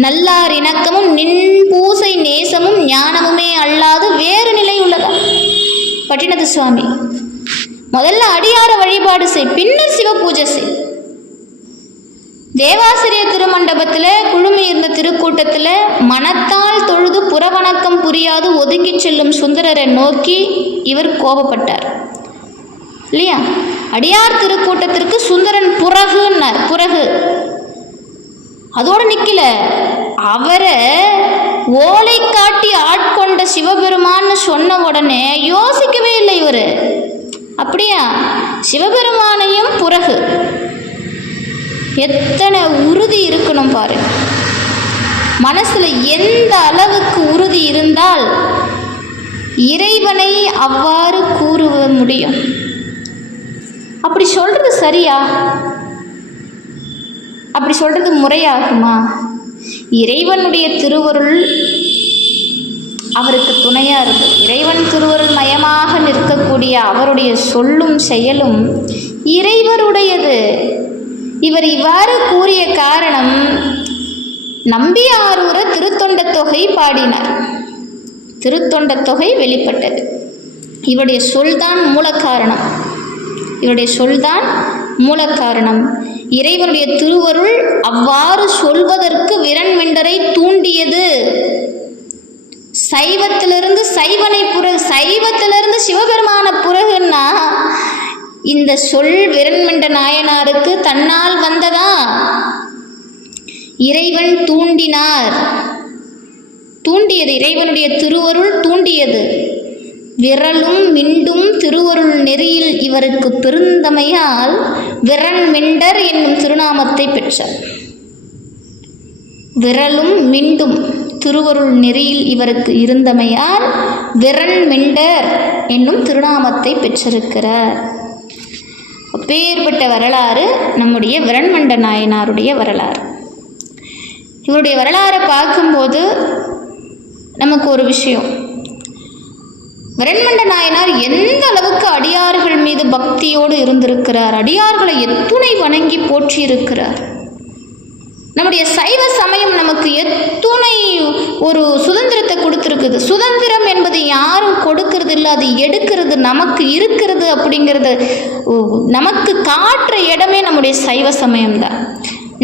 நல்லார் இணக்கமும் நின் பூசை நேசமும் ஞானமுமே அல்லாது வேறு நிலை உள்ளதா. பட்டினது சுவாமி. முதல்ல அடியார வழிபாடு செய், பின்னர் சிவ பூஜை செய். தேவாசிரியர் திருமண்டபத்தில் குழுமி இருந்த திருக்கூட்டத்தில் மனத்தால் தொழுது புறவணக்கம் புரியாது ஒதுங்கி செல்லும் சுந்தரரை நோக்கி இவர் கோபப்பட்டார் இல்லையா? அடியார் திருக்கூட்டத்திற்கு சுந்தரன் புறகுன்னார். புறகு அதோடு நிற்கல, அவரை ஓலை காட்டி ஆட்கொண்ட சிவபெருமான்னு சொன்ன உடனே யோசிக்கவே இல்லை இவர். அப்படியா? சிவபெருமானையும் புறகு. எத்தனை உறுதி இருக்கணும் பாரு. மனசில் எந்த அளவுக்கு உறுதி இருந்தால் இறைவனை அவ்வாறு கூற முடியும்? அப்படி சொல்றது சரியா? அப்படி சொல்றது முறையாகுமா? இறைவனுடைய திருவருள் அவருக்கு துணையாக இருக்குது. இறைவன் திருவருள் மயமாக நிற்கக்கூடிய அவருடைய சொல்லும் செயலும் இறைவருடையது. இவர் இவ்வாறு கூறிய காரணம், நம்பியாரூர திருத்தொண்ட தொகை பாடினார். திருத்தொண்ட தொகை வெளிப்பட்டது. இவருடைய சொல்தான் மூல காரணம். இவருடைய சொல்தான் மூல காரணம். இறைவனுடைய திருவருள் அவ்வாறு சொல்வதற்கு விரண்மெண்டரை தூண்டியது. சைவத்திலிருந்து சைவத்திலிருந்து சிவபெருமான புறகுன்னா இந்த சொல் விரண்மெண்ட நாயனாருக்கு தன்னால் வந்ததா? இறைவன் தூண்டியது, இறைவனுடைய திருவருள் தூண்டியது. விரலும் மிண்டும் திருவருள் நெறியில் இவருக்கு பெருந்தமையால் விரண்மெண்டர் என்னும் திருநாமத்தை பெற்றார். விரலும் மிண்டும் திருவருள் நெறியில் இவருக்கு இருந்தமையால் விரண்மெண்டர் என்னும் திருநாமத்தை பெற்றிருக்கிறார். அப்பேற்பட்ட வரலாறு நம்முடைய விரண்மெண்ட நாயனாருடைய வரலாறு. இவருடைய வரலாறை பார்க்கும்போது நமக்கு ஒரு விஷயம், விரண்மெண்ட நாயனார் எந்த அளவுக்கு அடியார்கள் மீது பக்தியோடு இருந்திருக்கிறார், அடியார்களை எத்துணை வணங்கி போற்றியிருக்கிறார். நம்முடைய சைவ சமயம் நமக்கு எத்துணை ஒரு சுதந்திரத்தை கொடுத்துருக்குது. சுதந்திரம் என்பது யாரும் கொடுக்கறது இல்லை, அது எடுக்கிறது, நமக்கு இருக்கிறது. அப்படிங்கிறது நமக்கு காட்டுற இடமே நம்முடைய சைவ சமயம்தான்.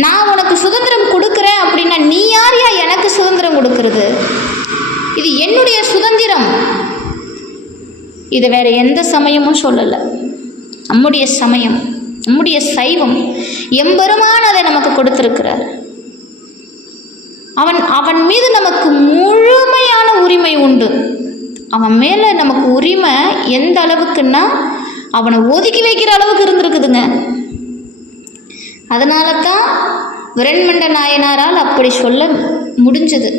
நான் உனக்கு சுதந்திரம் கொடுக்குறேன் அப்படின்னா நீ யாரையா எனக்கு சுதந்திரம் கொடுக்கறது? இது என்னுடைய சுதந்திரம். இதை வேற எந்த சமயமும் சொல்லலை. நம்முடைய சமயம், நம்முடைய சைவம், எம்பெருமான் அதை நமக்கு கொடுத்திருக்கிறார். அவன் மீது நமக்கு முழுமையான உரிமை உண்டு. அவன் மேலே நமக்கு உரிமை எந்த அளவுக்குன்னா அவனை ஒதுக்கி வைக்கிற அளவுக்கு இருந்திருக்குதுங்க. அதனால தான் விரண்மெண்ட நாயனாரால் அப்படி சொல்ல முடிஞ்சது.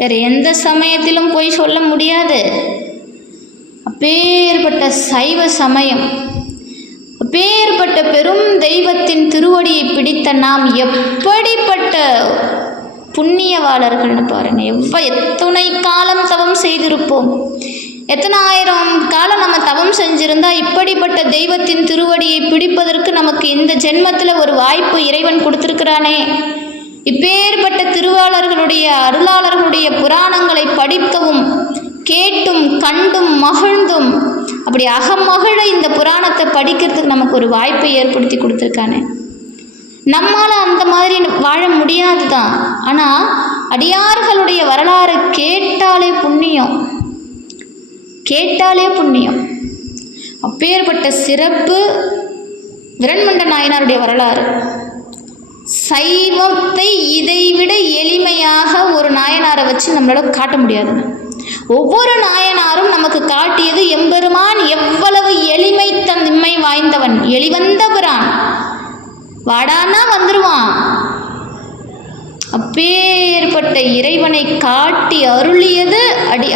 வேற எந்த சமயத்திலும் போய் சொல்ல முடியாது. அப்பேற்பட்ட சைவ சமயம், அப்பேற்பட்ட பெரும் தெய்வத்தின் திருவடியை பிடித்த நாம் எப்படிப்பட்ட புண்ணியவாளர்கள்னு பாருங்க. எத்தனை காலம் தவம் செய்திருப்போம், எத்தனை ஆயிரம் காலம் நம்ம தவம் செஞ்சிருந்தா இப்படிப்பட்ட தெய்வத்தின் திருவடியை பிடிப்பதற்கு நமக்கு இந்த ஜென்மத்தில் ஒரு வாய்ப்பு இறைவன் கொடுத்திருக்கிறானே. இப்பேற்பட்ட திருவாளர்களுடைய அருளாளர்களுடைய புராணங்களை படிக்கவும் கேட்டும் கண்டும் மகிழ்ந்தும் அப்படி அகமகிழ இந்த புராணத்தை படிக்கிறதுக்கு நமக்கு ஒரு வாய்ப்பை ஏற்படுத்தி கொடுத்துருக்கானே. நம்மால் அந்த மாதிரி வாழ முடியாது தான். ஆனால் அடியார்களுடைய வரலாறு கேட்டாலே புண்ணியம், கேட்டாலே புண்ணியம். அப்பேற்பட்ட சிறப்பு விரண்மெண்ட நாயனாருடைய வரலாறு. சைவத்தை இதைவிட எளிமையாக ஒரு நாயனாரை வச்சு நம்மளால காட்ட முடியாதுங்க. ஒவ்வொரு நாயனாரும் நமக்கு காட்டியது எம்பெருமான் எவ்வளவு எளிமை தன்மை வாய்ந்தவன். எளிவந்த பிரான், வாடானா வந்துருவான். அப்பேற்பட்ட இறைவனை காட்டி அருளியது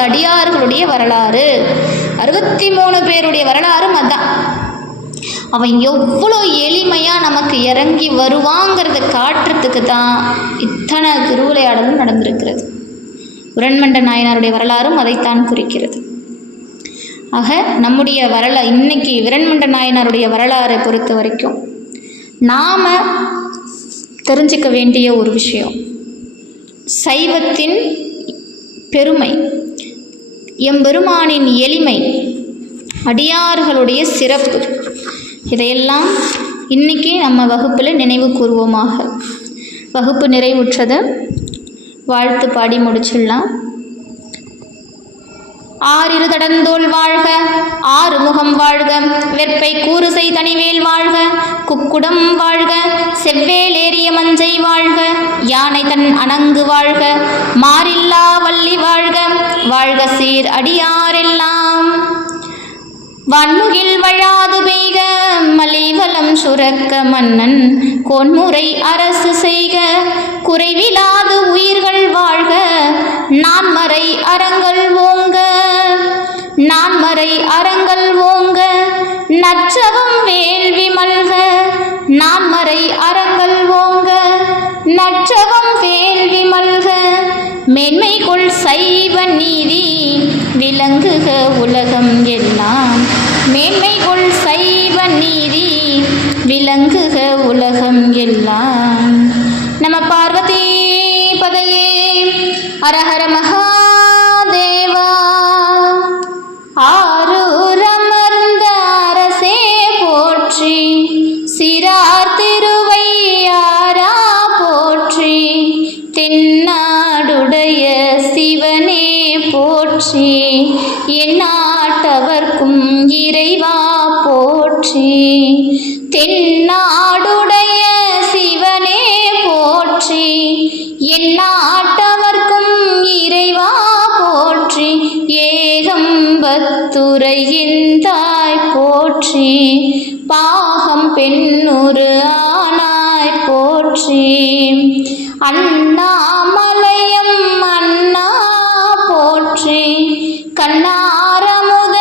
அடியார்களுடைய வரலாறு. 63 பேருடைய வரலாறும் அதான். அவன் எவ்வளோ எளிமையாக நமக்கு இறங்கி வருவாங்கிறத காட்டுறதுக்கு தான் இத்தனை திருவிளையாடலும் நடந்திருக்கிறது. விரண்மெண்ட நாயனாருடைய வரலாறும் அதைத்தான் குறிக்கிறது. ஆக நம்முடைய இன்னைக்கு விரண்மெண்ட நாயனாருடைய வரலாறை பொறுத்த வரைக்கும் நாம் தெரிஞ்சுக்க வேண்டிய ஒரு விஷயம், சைவத்தின் பெருமை, எம்பெருமானின் எளிமை, அடியார்களுடைய சிறப்பு, இதையெல்லாம் இன்றைக்கி நம்ம வகுப்பில் நினைவு கூறுவோமாக. வகுப்பு நிறைவுற்றது. வாழ்த்து பாடி முடிச்சிடலாம். ஆறிரு தடந்தோள் வாழ்க, ஆறுமுகம் வாழ்க, வெற்பை கூறுசை தனிவேல் வாழ்க, குக்குடம் வாழ்க, செவ்வேலேறிய மஞ்சை வாழ்க, யானை தன் அணங்கு வாழ்க, மாறில்லா வள்ளி வாழ்க, வாழ்க சீர் அடியாரெல்லாம். வான்முகில் வழாது பெய்க, மலிவலம் சுரக்க மன்னன் கோன்முறை அரசு செய்க, குறைவிலாது உயிர்கள் வாழ்க, நான்மறை அறங்கள் ஓங்க, நான்மறை அறங்கள் ஓங்க, நற்றவம் வேள்வி மல்க, நான்மறை அறங்கள் ஓங்க, நற்றவம் வேள்வி மல்க, மேன்மைகொள் சைவ நீதி விளங்குக உலகம் எல்லாம், மேன்மைகொள் சைவ நீதி விளங்குக உலகம் எல்லாம். நம பார்வதி பதையே. ஹரஹர மகாதேவா. ஆரூரமர்ந்த அரசே போற்றி. போற்றி, எந்நாட்டவர்க்கும் இறைவா போற்றி, தென்னாடுடைய சிவனே போற்றி, எந்நாட்டவர்க்கும் இறைவா போற்றி, ஏகம்பத்துரை எந்தாய் போற்றி, பாகம் பெண்ணுரு ஆனாய் போற்றி, அண்ணாமலையம் அண்ணா போற்றி, கண்ணாரமுத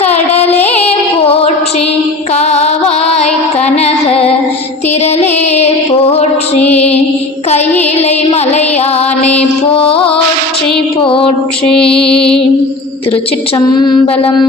கடலே போற்றி, காவாய் கனக திரளே போற்றி, கையிலை மலையானே போற்றி போற்றி. திருச்சிற்றம்பலம்.